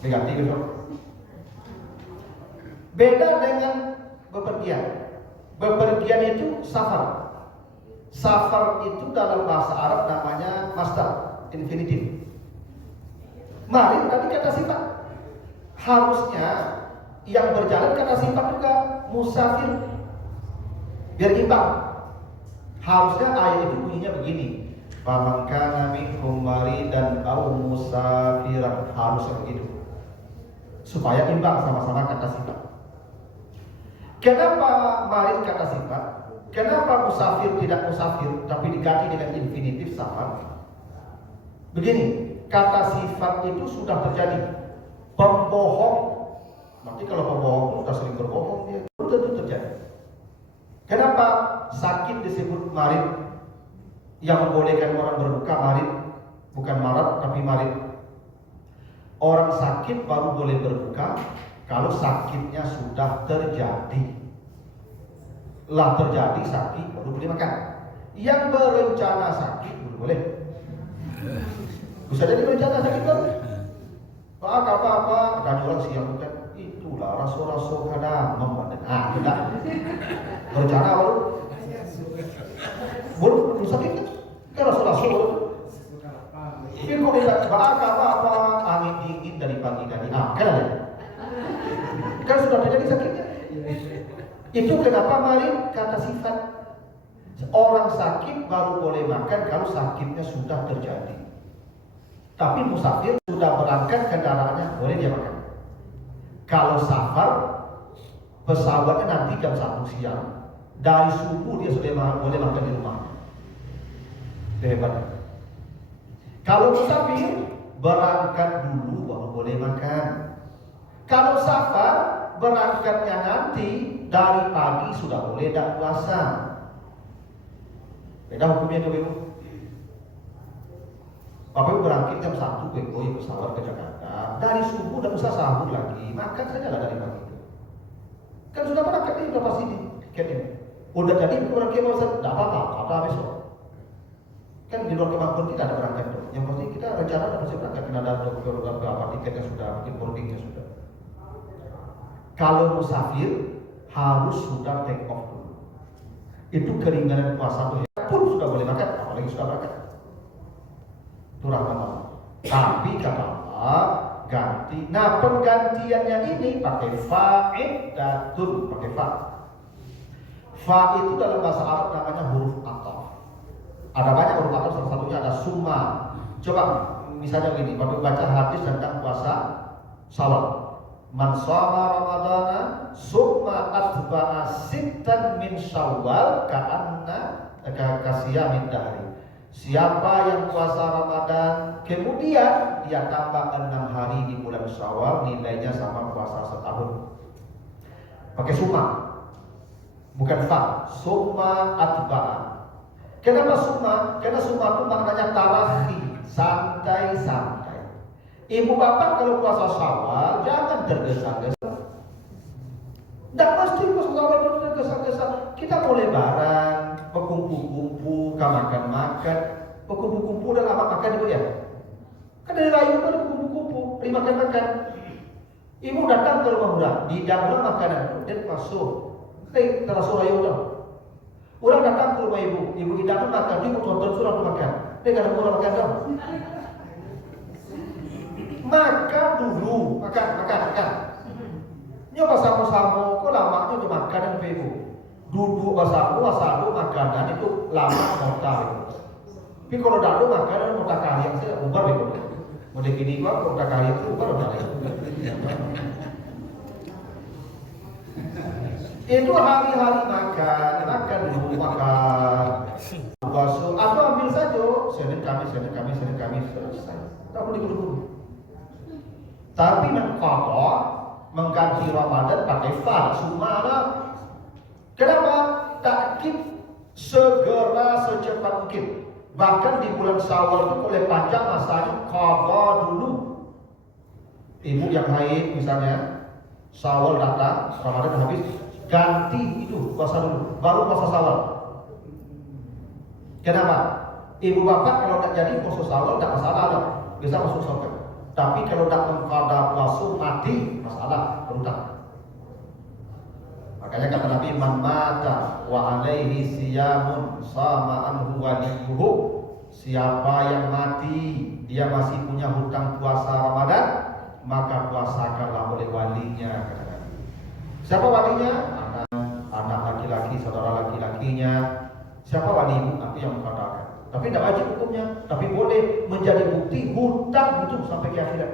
Diganti besok. Beda dengan bepergian. Bepergian itu safar. Safar itu dalam bahasa Arab namanya masdar, infinitif. Mari tadi kata sifat. Harusnya yang berjalan kata sifat juga musafir. Biar imbang. Harusnya ayat itu bunyinya begini. Faman kana minkum maridan aw musafiran, harusnya begitu. Supaya imbang sama-sama kata sifat. Kenapa marid kata sifat? Kenapa musafir tidak musafir tapi diganti dengan infinitif safar? Begini, kata sifat itu sudah terjadi. Pembohong, berarti kalau pembohong itu sudah sering berbohong dia, itu tentu terjadi. Kenapa sakit disebut marid? Yang membolehkan orang berbuka marid, bukan marad tapi marid. Orang sakit baru boleh berbuka kalau sakitnya sudah terjadi. Lah terjadi sakit baru boleh makan. Yang berencana sakit belum boleh. Bisa jadi berencana sakit kan? Apa dan orang siang bukan itulah rasul-rasul kadang memandang. Tidak berencana baru makan ya. Kan sudah terjadi sakitnya. Itu kenapa mari kata sifat orang sakit baru boleh makan kalau sakitnya sudah terjadi. Tapi musafir sudah berangkat kendaraannya boleh dia makan. Kalau safar pesawatnya nanti jam 1 siang, dari subuh dia sudah boleh makan di rumah. Hebat. Kalau musafir berangkat dulu baru boleh makan. Kalau safar berangkatnya nanti dari pagi sudah boleh dah puasa. Beda hukumnya tuh ibu. Bapak berangkat jam 1 pesawat ke Jakarta. Dari subuh udah usah sahur lagi, makan saja lah dari pagi itu. Kan sudah berangkat ini udah pasti tiketnya. Udah jadi berangkat tidak apa-apa, kata besok. Kan di luar kemampuan kita ada berangkat tuh. Yang pasti kita rencana udah pasti berangkat. Kita ada dokter apa tiketnya sudah, bikin boardingnya sudah. Kalau musafir harus sudah take off dulu. Itu keringanan puasa tuh. Pun sudah boleh makan, apalagi sudah berangkat. Itu rahmat Allah. Tapi kata Allah ganti. Nah penggantiannya ini pakai fa'idatun, pakai fa. Fa itu dalam bahasa Arab namanya huruf ataf. Ada banyak huruf ataf, salah satunya ada summa. Coba misalnya gini, Bapak baca hadis tentang puasa Syawal. Man shoma Ramadana summa atba'a sittan min Syawal ka'anna kasiyamid dahri. Siapa yang puasa Ramadan kemudian dia tambah 6 hari di bulan Syawal, nilainya sama puasa setahun. Pakai summa, bukan fa. Summa atba'a. Kenapa summa? Karena summa itu maknanya tarahi, santai-santai. Ibu bapak kalau puasa Syawal jangan tergesa-gesa. Tidak pasti puasa Syawal itu tergesa-gesa. Kita mau lebaran, berkumpul-kumpul, makan-makan, berkumpul-kumpul dan lama makan ibu ya. Kan dari rayu itu ada berkumpul-kumpul, makan-makan. Ibu datang ke rumah orang, didanglah makanan, dan masuk. Terasa rayu itu. Orang datang ke rumah ibu, ibu hidangkan makan, ibu tonton surat makan. Dia kadang orang makan dong. Makan dulu, makan. Nyoba sama-sama, kok lamanya udah makanan ibu. Duduk bersama makanan itu lama mortal itu. Tapi kalau dulu makanan mortal kalian saya ubah itu. Mau gini gua mortal kalian itu ubah udah. Itu hari-hari makan dulu makan. Bakso, atau ambil saja Senin Kamis selesai. Tak boleh dulu. Tapi mengqadha mengganti Ramadan pakai fa semua ada. Kenapa? Takkid segera secepat mungkin. Bahkan di bulan Syawal itu boleh panjang masanya qadha dulu. Ibu yang haid misalnya, Syawal datang, Ramadan habis, ganti itu puasa dulu, baru puasa Syawal. Kenapa? Ibu bapak kalau tidak jadi puasa Syawal tidak masalah lah, bisa masuk surga. Tapi kalau tidak mengqadha puasa mati, masalah berutang. Makanya kata Nabi, man mata wa alaihi siyamun sama anhu waliyuhu. Siapa yang mati dia masih punya hutang puasa Ramadan, maka puasakanlah oleh walinya. Siapa walinya? Anak laki-laki, saudara laki-lakinya. Siapa wali ibu? Nanti yang mengatakan. Tapi tidak wajib hukumnya, tapi boleh menjadi bukti hutang itu sampai ke akhirat.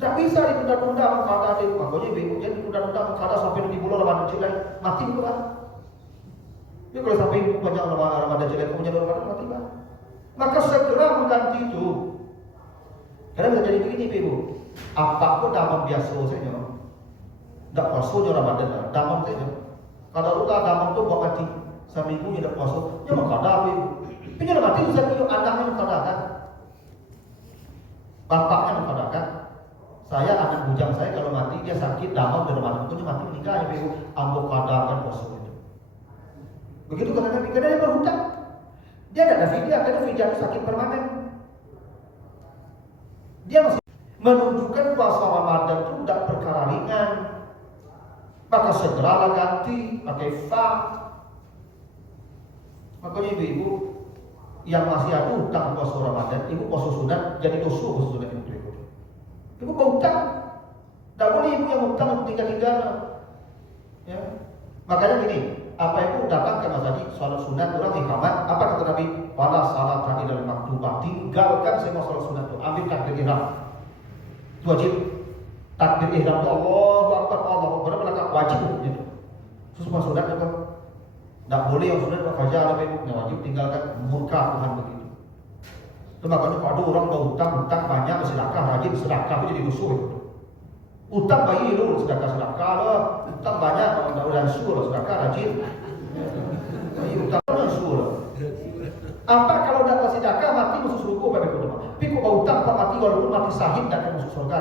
Tidak bisa ditunda-tunda mengkada di rumah. Pokoknya ibu jadi ditunda-tunda mengkada sampai di bulan Ramadan jelek, mati itu kan. Jadi kalau sampai ibu banyak Ramadan jelek, punya Ramadan mati kan. Maka segera mengganti itu. Karena bisa jadi begini ibu. Apapun damam biasa saja. Tidak puasanya Ramadan, damam saja. Kalau udah damam itu buat mati. Seminggu tidak puasa, ya mengkada ibu. Tapi dia mati bisa dia anaknya mengkadakan. Bapaknya mengkadakan. Saya anak bujang saya kalau mati dia sakit damam di Ramadan itu mati menikah ya ibu. Ambo kadakan puasa itu. Begitu karena Nabi, karena dia berhutang. Dia tidak ada fidyah, karena fidyah itu sakit permanen. Dia masih menunjukkan puasa Ramadan itu tidak perkara ringan. Maka segeralah ganti pakai fa. Makanya ibu-ibu yang masih ada hutang puasa Ramadan, ibu puasa sunat jadi dosa puasa sunat itu. Ibu berhutang. Tidak boleh ibu yang hutang tinggal-tinggal. Ya. Makanya gini, apa itu datang ke masjid salat sunat orang iqamat, apa kata Nabi? Wala salata ilal maktubah. Tinggalkan semua salat sunat itu, ambil takbir ihram. Itu wajib. Takbir ihram itu Allahu Akbar, Allahu Akbar, belakang wajib itu. Itu semua sunat itu. Tidak boleh yang sunat berfajar ada yang wajib tinggalkan, murka Tuhan begitu. Itu makanya kalau orang berhutang banyak bersedekah, rajin sedekah itu jadi musuh itu. Utang bayi lu sedekah lo, utang banyak kalau udah suruh sedekah rajin. Bayi utang lo suruh. Apa kalau udah masih sedekah mati masuk surga bapak ibu? Tapi kok mau utang pak mati walaupun mati sahid dan masuk surga.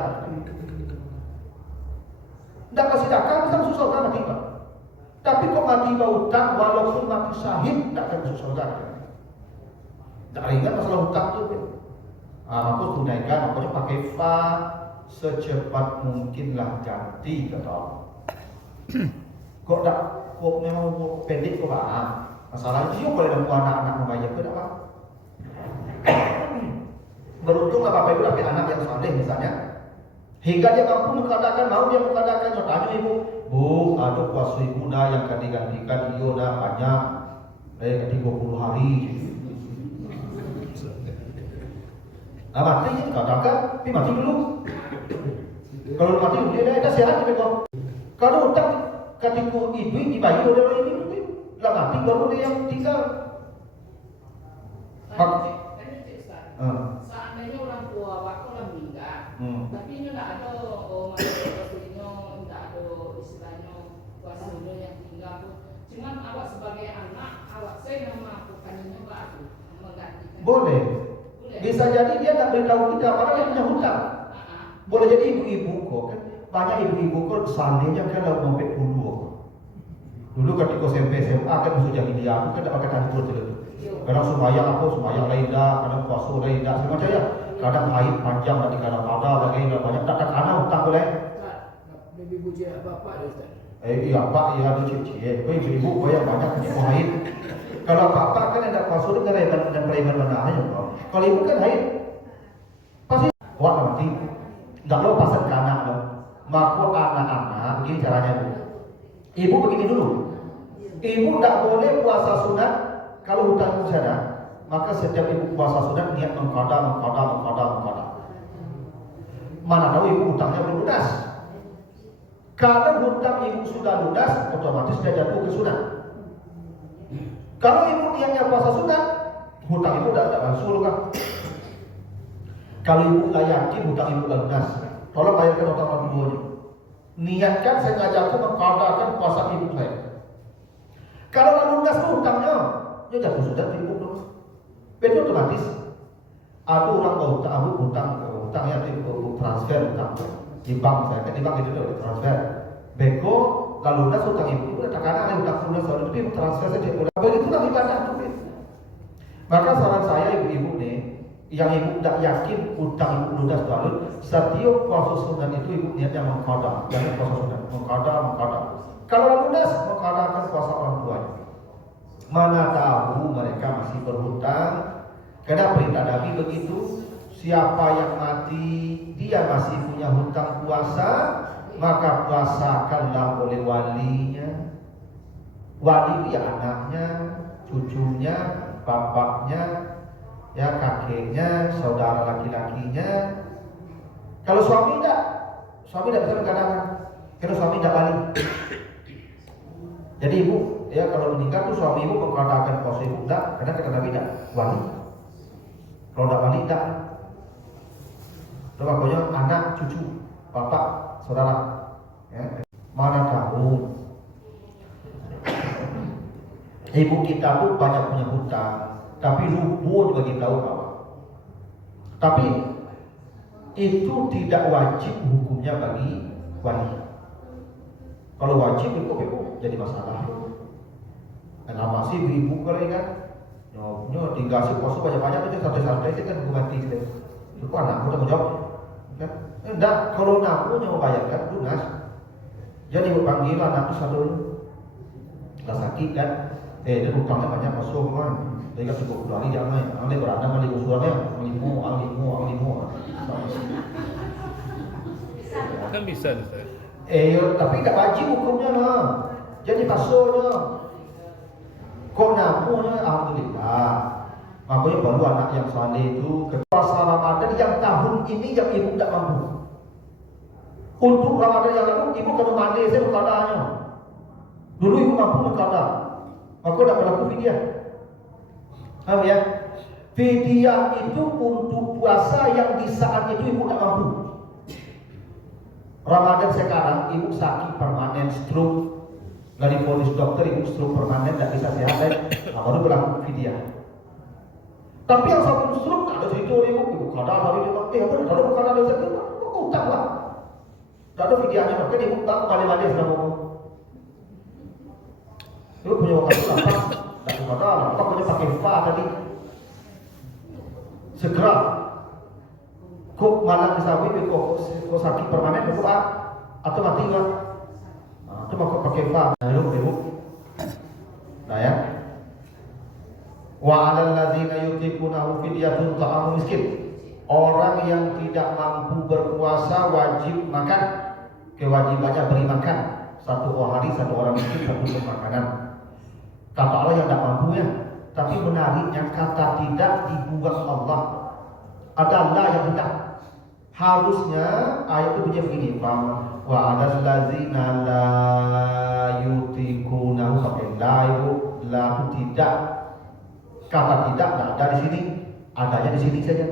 Tidak masih sedekah bisa masuk surga mati pak. Tapi kok mati mau utang walaupun mati sahid tidak akan masuk surga. Tidak ingat masalah utang tuh. Maka tunaikan, makanya pakai fa. Secepat mungkinlah ganti kata Allah. Kok tak, kok memang pendek kok lah. Masalah itu kalau ada anak-anak membayar ke apa? Beruntunglah bapak ibu dapat anak yang saleh misalnya, hingga dia mampu mau dia mengadakan tanya ibu, bu, ada puasa ibu dah yang akan digantikan iyo dah banyak, 30 hari. Nah mati katakan, tapi mati dulu. Kalau mati dia dah sehat dia kok. Kalau utang ketika ibu dibayar oleh ibu, lah mati baru dia yang tinggal. Seandainya orang tua waktu lah meninggal, tapi ini tidak ada maksudnya tidak ada istilahnya kuasa yang tinggal pun. Cuman awak sebagai anak, awak saya melakukan ini baru menggantikan. Boleh. Bisa jadi dia tak beritahu kita padahal dia punya hutang. Boleh jadi ibu-ibu kok kan banyak ibu-ibu kok seandainya kan dalam dompet dulu ketika SMP SMA kan musuh jahiliyah aku kan tak pakai tantur itu. Kadang sembahyang lain dah, kadang puasa lain dah semacam ya. Kadang haid panjang nanti kadang ada lagi banyak tak ada hutang boleh. Lebih puji bapak dia Ustaz. Iya pak, iya ada cik-cik. Ibu-ibu yang banyak punya haid. Kalau bapak kan ada puasa dan preman mana aja kalau ibu kan haid pasti wah nanti nggak lo pasang ke anak lo. Maka anak-anak begini caranya bu. Ibu begini dulu. Ibu tidak boleh puasa sunat kalau hutang sana. Maka setiap ibu puasa sunat niat mengqada. Mana tahu ibu hutangnya belum lunas. Kalau hutang ibu sudah lunas, otomatis dia jatuh ke sunat. Kalau ibu niatnya puasa sunat, hutang ibu tidak langsung kan. Kalau ibu nggak yakin hutang ibu nggak lunas, tolong bayarkan hutang orang tuanya. Niatkan saya ngajakkan mengqadakan puasa ibu saya. Kalau nggak lunas tuh hutangnya, ya jatuh sudah ke ibu dong. Itu otomatis. Ada orang mau hutang ya di transfer hutang di bank saya kan di bank itu udah transfer. Beko kalau lunas hutang ibu udah tekanan ada hutang lunas soalnya tapi transfer saja udah begitulah ibadah tuh. Maka saran saya ibu-ibu nih yang ibu tidak yakin hutang ibu lunas lalu setiap puasa sunat itu ibu niatnya mengqada, jangan puasa sunat mengqada. Kalau lunas mengqadakan puasa orang tuanya. Mana tahu mereka masih berhutang. Karena perintah Nabi begitu, siapa yang mati dia masih punya hutang puasa, maka puasakanlah oleh walinya. Wali itu ya anaknya, cucunya, bapaknya, ya kakeknya, saudara laki-lakinya. Kalau suami tidak bisa mengatakan, karena suami tidak wali. Jadi ibu, ya kalau meninggal tuh suami ibu mengatakan puasa ibu tidak, karena kata Nabi tidak wali. Kalau tidak wali tidak. Terus pokoknya anak, cucu, bapak, saudara. Ya. Mana tahu ibu kita tuh banyak punya hutang, tapi lupa juga kita tahu kawan. Tapi itu tidak wajib hukumnya bagi wali. Kalau wajib itu jadi masalah. Kenapa sih ibu kalau kan? Nyo tinggal sih puasa banyak-banyak itu santai-santai sih kan bukan tiga. Itu anak udah menjawab. Kan? Enggak, kalau aku nyo bayarkan lunas. Jadi ibu panggil anak itu satu nggak sakit kan? Dia hutangnya banyak masuk kan? Dia kasih 20 hari jangan. Angin berada kali usulannya, alimu. Kan bisa Ustaz. Tapi tak wajib hukumnya nah. Jadi basuhnya. Kok namunya alhamdulillah. Makanya baru anak yang saleh itu puasa Ramadan yang tahun ini yang ibu tidak mampu. Untuk Ramadan yang lalu ibu kalau mandi saya mengkadanya. Dulu ibu mampu mengkada. Maka tidak berlaku fidyah. Paham ya? Fidyah itu untuk puasa yang di saat itu ibu tidak mampu. Ramadan sekarang ibu sakit permanen stroke. Dari polis dokter ibu stroke permanen tidak bisa sehat dan baru berlaku fidyah. Tapi yang sabun stroke tak ada cerita ibu kadang hari ini apa ada bukan ada sakit utang lah. Tak ada fidyahnya maka ibu tak kembali sama ibu. Ibu punya waktu apa? Tak ada apa punya pakai fa tadi. Segera. Kok malam disawi kok sakit permanen kok atau mati enggak? Cuma kok pakai fa ibu. Nah ya. Wa 'alal ladzina yutiqunahu fidyatun ta'amu miskin. Orang yang tidak mampu berpuasa wajib makan. Kewajibannya beri makan satu hari satu orang miskin satu untuk makanan. Kata Allah yang tidak mampu ya. Tapi menariknya kata tidak dibuat Allah. Ada Allah yang tidak. Harusnya ayat itu bunyi begini. Wa 'alal ladzina la yutiqunahu pakai la itu la itu tidak. Kata tidak nggak ada di sini, adanya di sini saja.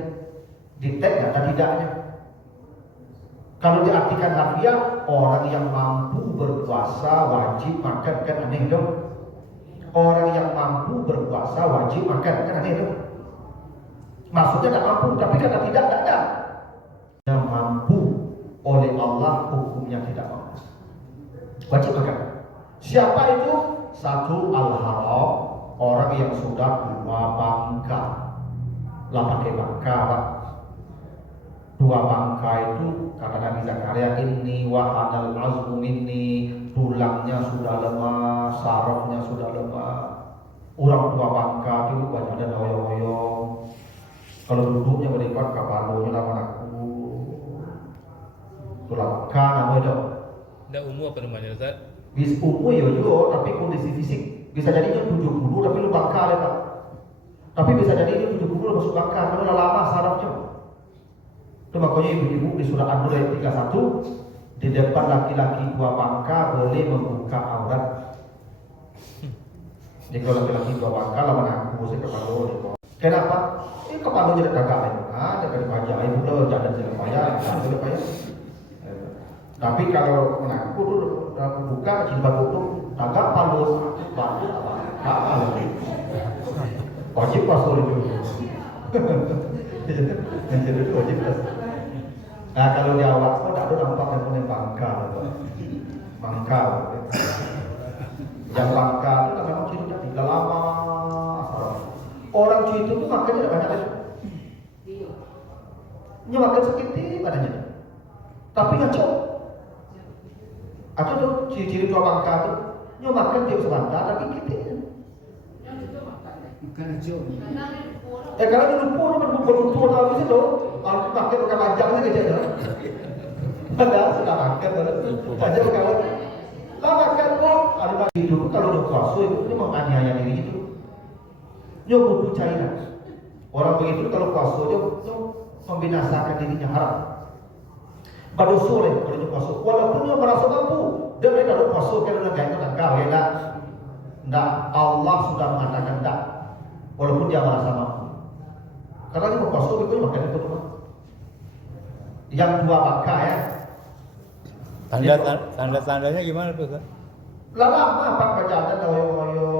Di teks nggak ada tidaknya. Kalau diartikan harfiah, orang yang mampu berpuasa wajib makan kan aneh dong. Orang yang mampu berpuasa wajib makan kan aneh dong. Maksudnya nggak mampu, tapi kata tidak nggak ada. Yang mampu oleh Allah hukumnya tidak mampu. Wajib makan. Siapa itu? Satu al-haram. Orang yang sudah dua bangka, lah pakai bangka, Pak. Dua bangka itu kata Nabi Zakaria ini wahadal azmu minni, tulangnya sudah lemah, sarafnya sudah lemah. Orang tua bangka itu banyak ada noyong-noyong. Kalau duduknya berikan kapalonya lawan aku. Tulang bangka namanya dong. Tidak umum apa namanya Ustaz? Bis umum ya juga, tapi kondisi fisik. Bisa jadinya 70 tapi lu bangka ya Pak. Tapi bisa jadi ini 70 masuk bangka karena lama sarafnya. Itu makanya ibu-ibu di surah An-Nur ayat 31 di depan laki-laki dua bangka boleh membuka aurat. Jadi kalau laki-laki dua bangka lawan aku sih kepala. Kenapa? Kepala jadi dagang ya. Jaga pajak ibu lo jangan jadi payah, jadi payah. Tapi kalau mengaku dulu buka jilbab tutup agak palu batu apa wajib pasal itu yang jadi itu wajib pas. Nah kalau di awal kok tak ada nampak yang punya bangka yang bangka itu memang cirinya tidak lama orang cuy itu makannya tidak banyak ini makan sedikit badannya tapi ngacau atau tuh ciri-ciri dua bangka tuh nyo makan tiap sebentar tapi kita Bukan jauh. kalau di lumpur berlumpur tahu sih loh kalau makan pakai panjang sih kecil ya padahal sudah makan aja kalau lah makan kok ada lagi dulu kalau udah puasa itu menganiaya diri itu nyo butuh cairan orang begitu kalau puasa nyo membinasakan dirinya haram. Pada sore kalau dia puasa, walaupun dia merasa mampu, dia mereka ada puasa kalau dia gaya tangkar, ya tidak. Allah sudah mengatakan tidak, walaupun dia merasa mampu. Karena dia mau puasa, dia makan itu cuma. Yang dua bangka ya. Tanda-tandanya gimana tuh Ustaz? Lama pak bacaannya loyo-loyo,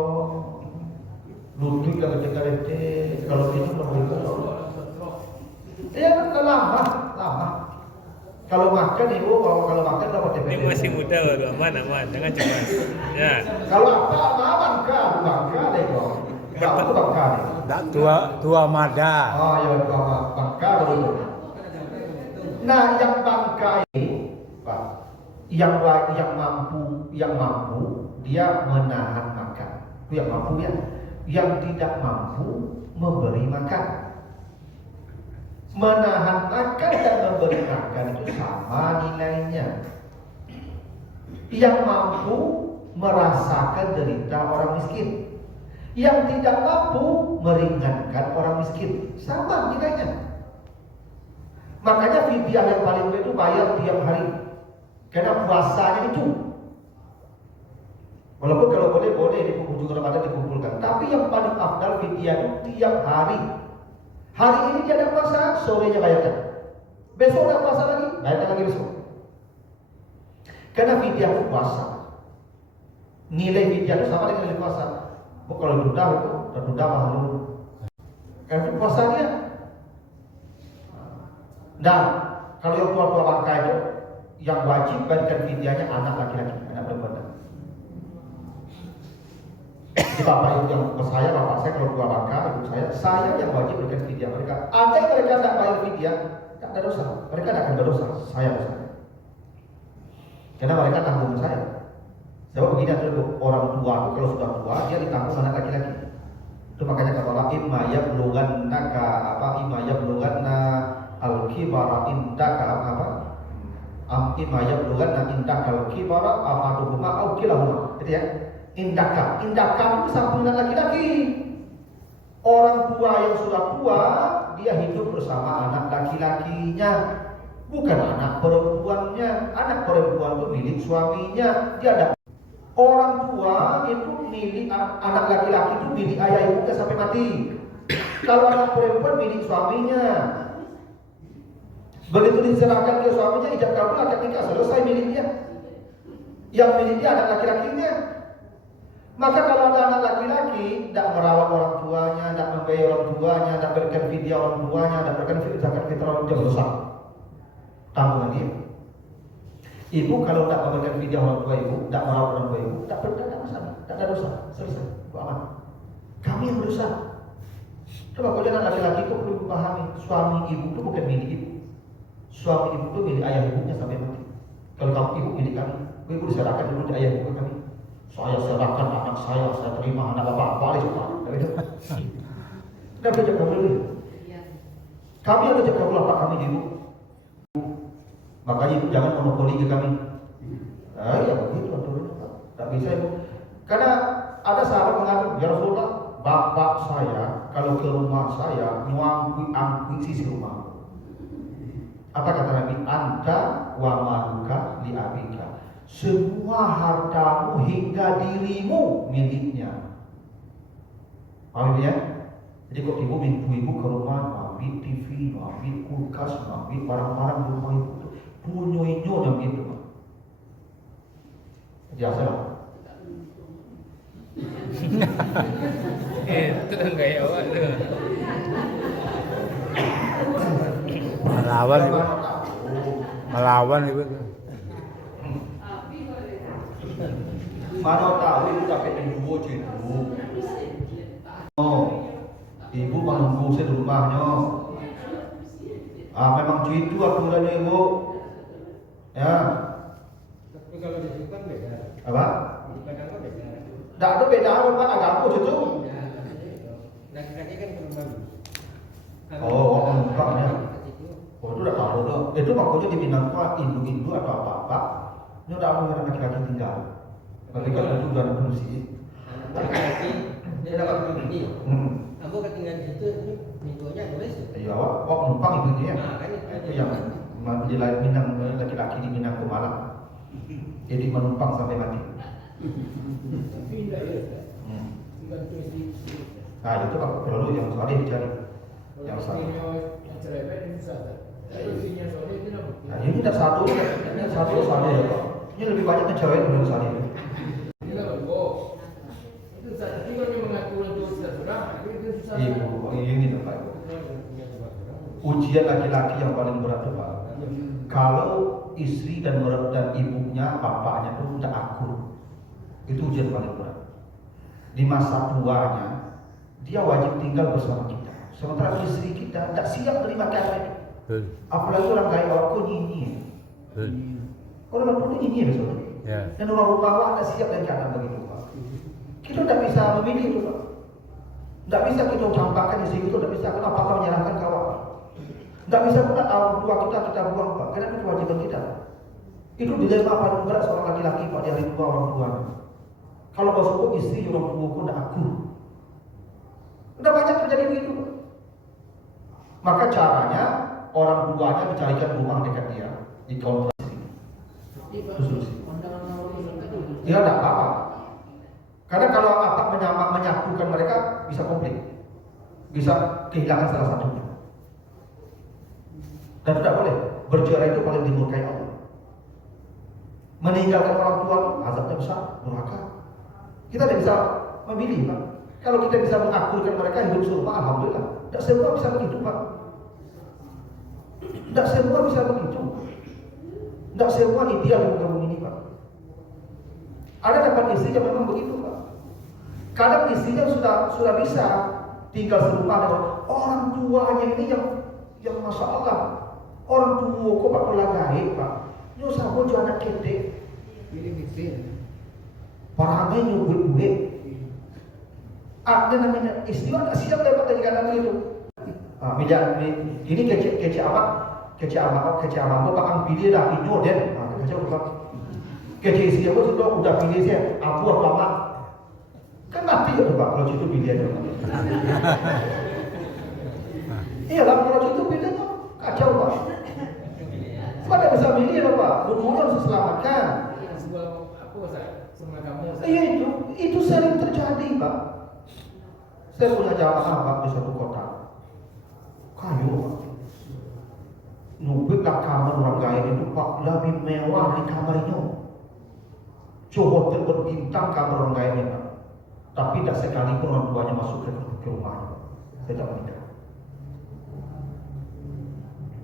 lutut kalau cekarete, kalau itu berbeda. Ya lama. Kalau makan ibu, kalau makan dapat TPP. Ini masih muda baru aman, jangan cemas. Ya. Kalau bangka deh kok. Kalau itu bangka deh. Tua mada. Oh ya bangka baru. Nah yang bangka ini, Pak, yang mampu dia menahan makan. Itu yang mampu ya. Yang tidak mampu memberi makan. Menahan makan dan memberi makan diceraikan itu sama nilainya. Yang mampu merasakan derita orang miskin, yang tidak mampu meringankan orang miskin, sama nilainya. Makanya fidyah yang paling baik itu bayar tiap hari, karena puasanya itu. Walaupun kalau boleh di penghujung Ramadan dikumpulkan, tapi yang paling afdal fidyah itu tiap hari. Hari ini dia ada puasa, sorenya bayarkan. Besok ada puasa lagi, bayarkan lagi besok. Karena fidyah itu puasa. Nilai fidyah itu sama dengan nilai puasa. Kalau duda mahal. Karena itu puasa dia. Nah, kalau yang tua-tua bangka itu yang wajib bayarkan fidyahnya anak laki-laki, anak perempuan. Jadi bapak ibu yang bapak saya kalau tua bangka, ibu saya yang wajib berikan fidyah mereka. Ada yang mereka tidak bayar fidyah, tidak ada dosa. Mereka tidak akan berdosa, saya dosa. Karena mereka tanggung saya. Sebab begini ada orang tua itu kalau sudah tua dia ditanggung anak laki-laki. Itu makanya kata Allah imma yablughanna al-kibara indaka imma yablughanna indaka al-kibara ahaduhuma aw kilahuma. Gitu ya. Indaka itu samping laki-laki. Orang tua yang sudah tua dia hidup bersama anak laki-lakinya, bukan anak perempuannya. Anak perempuan itu milik suaminya. Dia ada orang tua itu milik anak laki-laki itu milik ayah ibunya sampai mati. Kalau anak perempuan milik suaminya. Begitu diserahkan ke suaminya, ijab kabul akad nikah selesai miliknya. Yang milik dia anak laki-lakinya. Maka kalau ada anak laki-laki tidak merawat orang tuanya, tidak membayar orang tuanya, tidak berikan fidyah orang tuanya, tidak berikan zakat fitrah orang tuanya, dosa. Tanggungan dia. Ibu kalau tidak memberikan fidyah orang tua ibu, tidak merawat orang tua ibu, tidak ada masalah, tidak ada dosa, selesai, aman. Kami yang berdosa. Coba kalau anak laki-laki itu perlu dipahami, suami ibu itu bukan milik ibu. Suami ibu itu milik ayah ibunya sampai mati. Kalau kamu ibu milik kami, ibu diserahkan dulu di ayah ibu kami. Saya serahkan anak saya terima anak bapak balik semua. Tidak boleh jaga dulu. Kami yang jaga dulu apa kami ibu. Makanya ibu jangan monopoli ke kami. Ya begitu aturannya. Tak bisa ibu. Karena ada sahabat mengatakan, ya Rasulullah, bapak saya kalau ke rumah saya angkui sisi rumah. Apa kata Nabi? Anta wa maluka li abika. Semua hartamu hingga dirimu miliknya. Paham ya? Jadi kok ibu ke rumah, ambil TV, ambil kulkas, ambil barang-barang di rumah ibu, punyo-inyo dan gitu. Biasa lah. Itu kan gaya awak tu. Melawan itu. Mana tahu ibu dapat dua cikgu. Oh, ibu menunggu saya di rumahnya. Memang itu aturannya ibu. Ya. Tapi kalau di sini kan beda. Apa? Di Padang kan beda. Tak ada beda apa agama situ. Laki-laki kan ke rumah. Oh, menumpangnya. Oh, itu udah tahu loh. Itu maksudnya di Minang Hindu atau apa-apa. Ini udah orang laki-laki tinggal. Tapi kalau itu udah fungsi. Laki-laki dia dapat begini. Ambo ketinggalan situ ini minggunya boleh sih. Iya, wak numpang itu dia. Nah, kan Itu yang di Minang laki-laki di Minang ke Malang. Jadi menumpang sampai mati. Tapi tidak ya. Tinggal tulis di. Nah, itu Pak perlu yang saleh dicari. Yang saleh. Nah, ini tidak satu saleh ya Pak. Ini lebih banyak ngecewain daripada saleh. Ibu, ini Pak. Ujian laki-laki yang paling berat itu Pak. Kalau istri dan ibunya, bapaknya itu tidak akur, itu ujian paling berat. Di masa tuanya, dia wajib tinggal bersama kita. Sementara istri kita tidak siap menerima kata itu. Apalagi orang kaya aku nyinyi. Orang itu nyinyi misalnya. Dan orang rumah tidak siap dengan keadaan begitu Pak. Kita tidak bisa memilih itu Pak. Tidak bisa kita campakkan istri itu, tidak bisa. Kenapa kau menyerahkan kawan? Nggak bisa pula orang tua kita buang Pak, karena itu kewajiban kita. Itu dilema paling berat seorang laki-laki Pak di hari tua orang tua. Kalau bos hukum istri orang tua pun tidak aku. Udah banyak terjadi begitu. Maka caranya orang tuanya dicarikan rumah dekat dia, di kontrak istri. Itu solusi. Ya tidak apa-apa. Karena kalau apa menyatukan mereka bisa konflik, bisa kehilangan salah satunya. Dan tidak boleh bercerai itu paling dimurkai Allah. Meninggalkan orang tua itu azabnya besar, neraka. Kita tidak bisa memilih Pak. Kalau kita bisa mengakurkan mereka hidup surga, alhamdulillah. Tidak semua bisa begitu Pak. Tidak semua bisa begitu. Tidak semua ideal di kampung ini Pak. Ada dapat istri yang memang begitu Pak. Kadang istrinya sudah bisa tinggal serumah dengan orang tuanya ini yang masya Allah. Orang tua kok Pak pola gaib Pak. Yo sama jo anak ketek. Parangai nyubut duit. Ada namanya istri tak siap dapat dari kanan itu. Ini kece apa Pak ang pilih dah inyo den. Kece istri apa sudah pilih saya. Apa mak. Kan mati ya Pak kalau itu pilih aja. Iya lah kalau itu pilihnya kacau Pak. Mana bisa milih loh Pak, dulunya harus diselamatkan. Iya itu sering terjadi Pak. Saya punya jamaah Pak di satu kota. Kayu Pak. Nubik lah kamar orang gaya itu Pak, lebih mewah di kamarnya. Coba berbintang kamar orang gaya ini Pak. Tapi tak sekalipun orang tuanya masuk ke rumahnya. Saya tak menikah.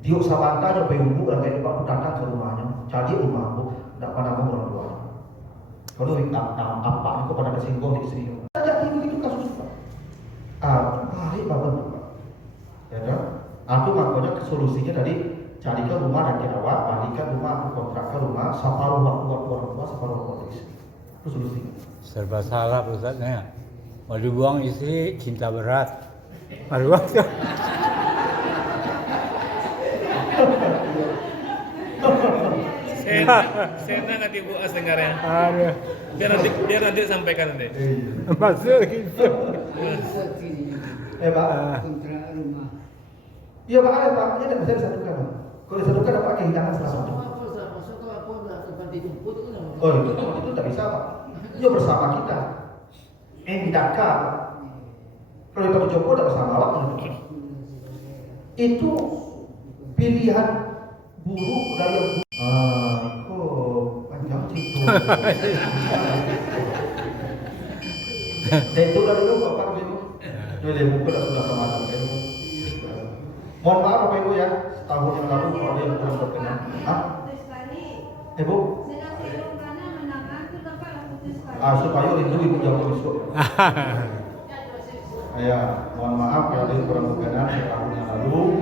Tiuk sabanta sampai ibu dan kayak Pak datang ke rumahnya, cari rumah aku, tidak pernah mau orang tua. Kalau apa itu pada kesinggung istri. Jadi begitu kasus Pak. Baik Pak betul Pak. Ya kan? Aku makanya solusinya tadi carikan rumah dan awak, balikan rumah, aku kontrakkan rumah, separuh waktu orang tua, separuh waktu istri. Itu solusinya. Serba salah Ustaznya. Mau dibuang istri cinta berat. Aduh. Sena nggak ibu dengarnya. Aduh. Biar nanti sampaikan nanti. Masuk gitu. Pak. Iya Pak, Pak. Ini tidak bisa disatukan. Kalau disatukan dapat kehilangan salah satu. Oh itu tidak bisa Pak. Dia bersama kita. Endaka. Kalau kita Joko tidak bersama Pak. Itu pilihan buruk dari yang panjang itu. Dan itu lah dulu Bapak Ibu. Jadi buku sudah sama dengan itu. Mohon maaf Bapak Ibu ya, tahun yang lalu kalau dia kurang berkenan. Ibu? Supaya ibu jauh besok. Ya, mohon maaf kalau dia kurang berkenan tahun yang lalu.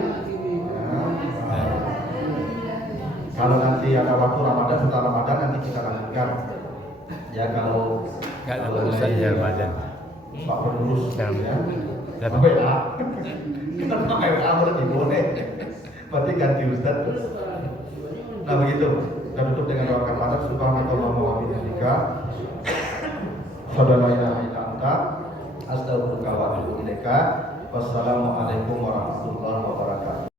Kalau nanti ada waktu Ramadan, setelah Ramadan nanti kita lanjutkan. Ya kalau Enggak ada urusan ya Ramadan. Pak pengurus ya. Dapat. WA. Kita pakai WA boleh boleh. Berarti ganti Ustaz. Nah begitu. Kita tutup dengan doa kafarat. Subhanallah wa bihamdika. Asyhadu an la ilaha illa anta astaghfiruka wa atubu ilaika. Wassalamualaikum warahmatullahi wabarakatuh.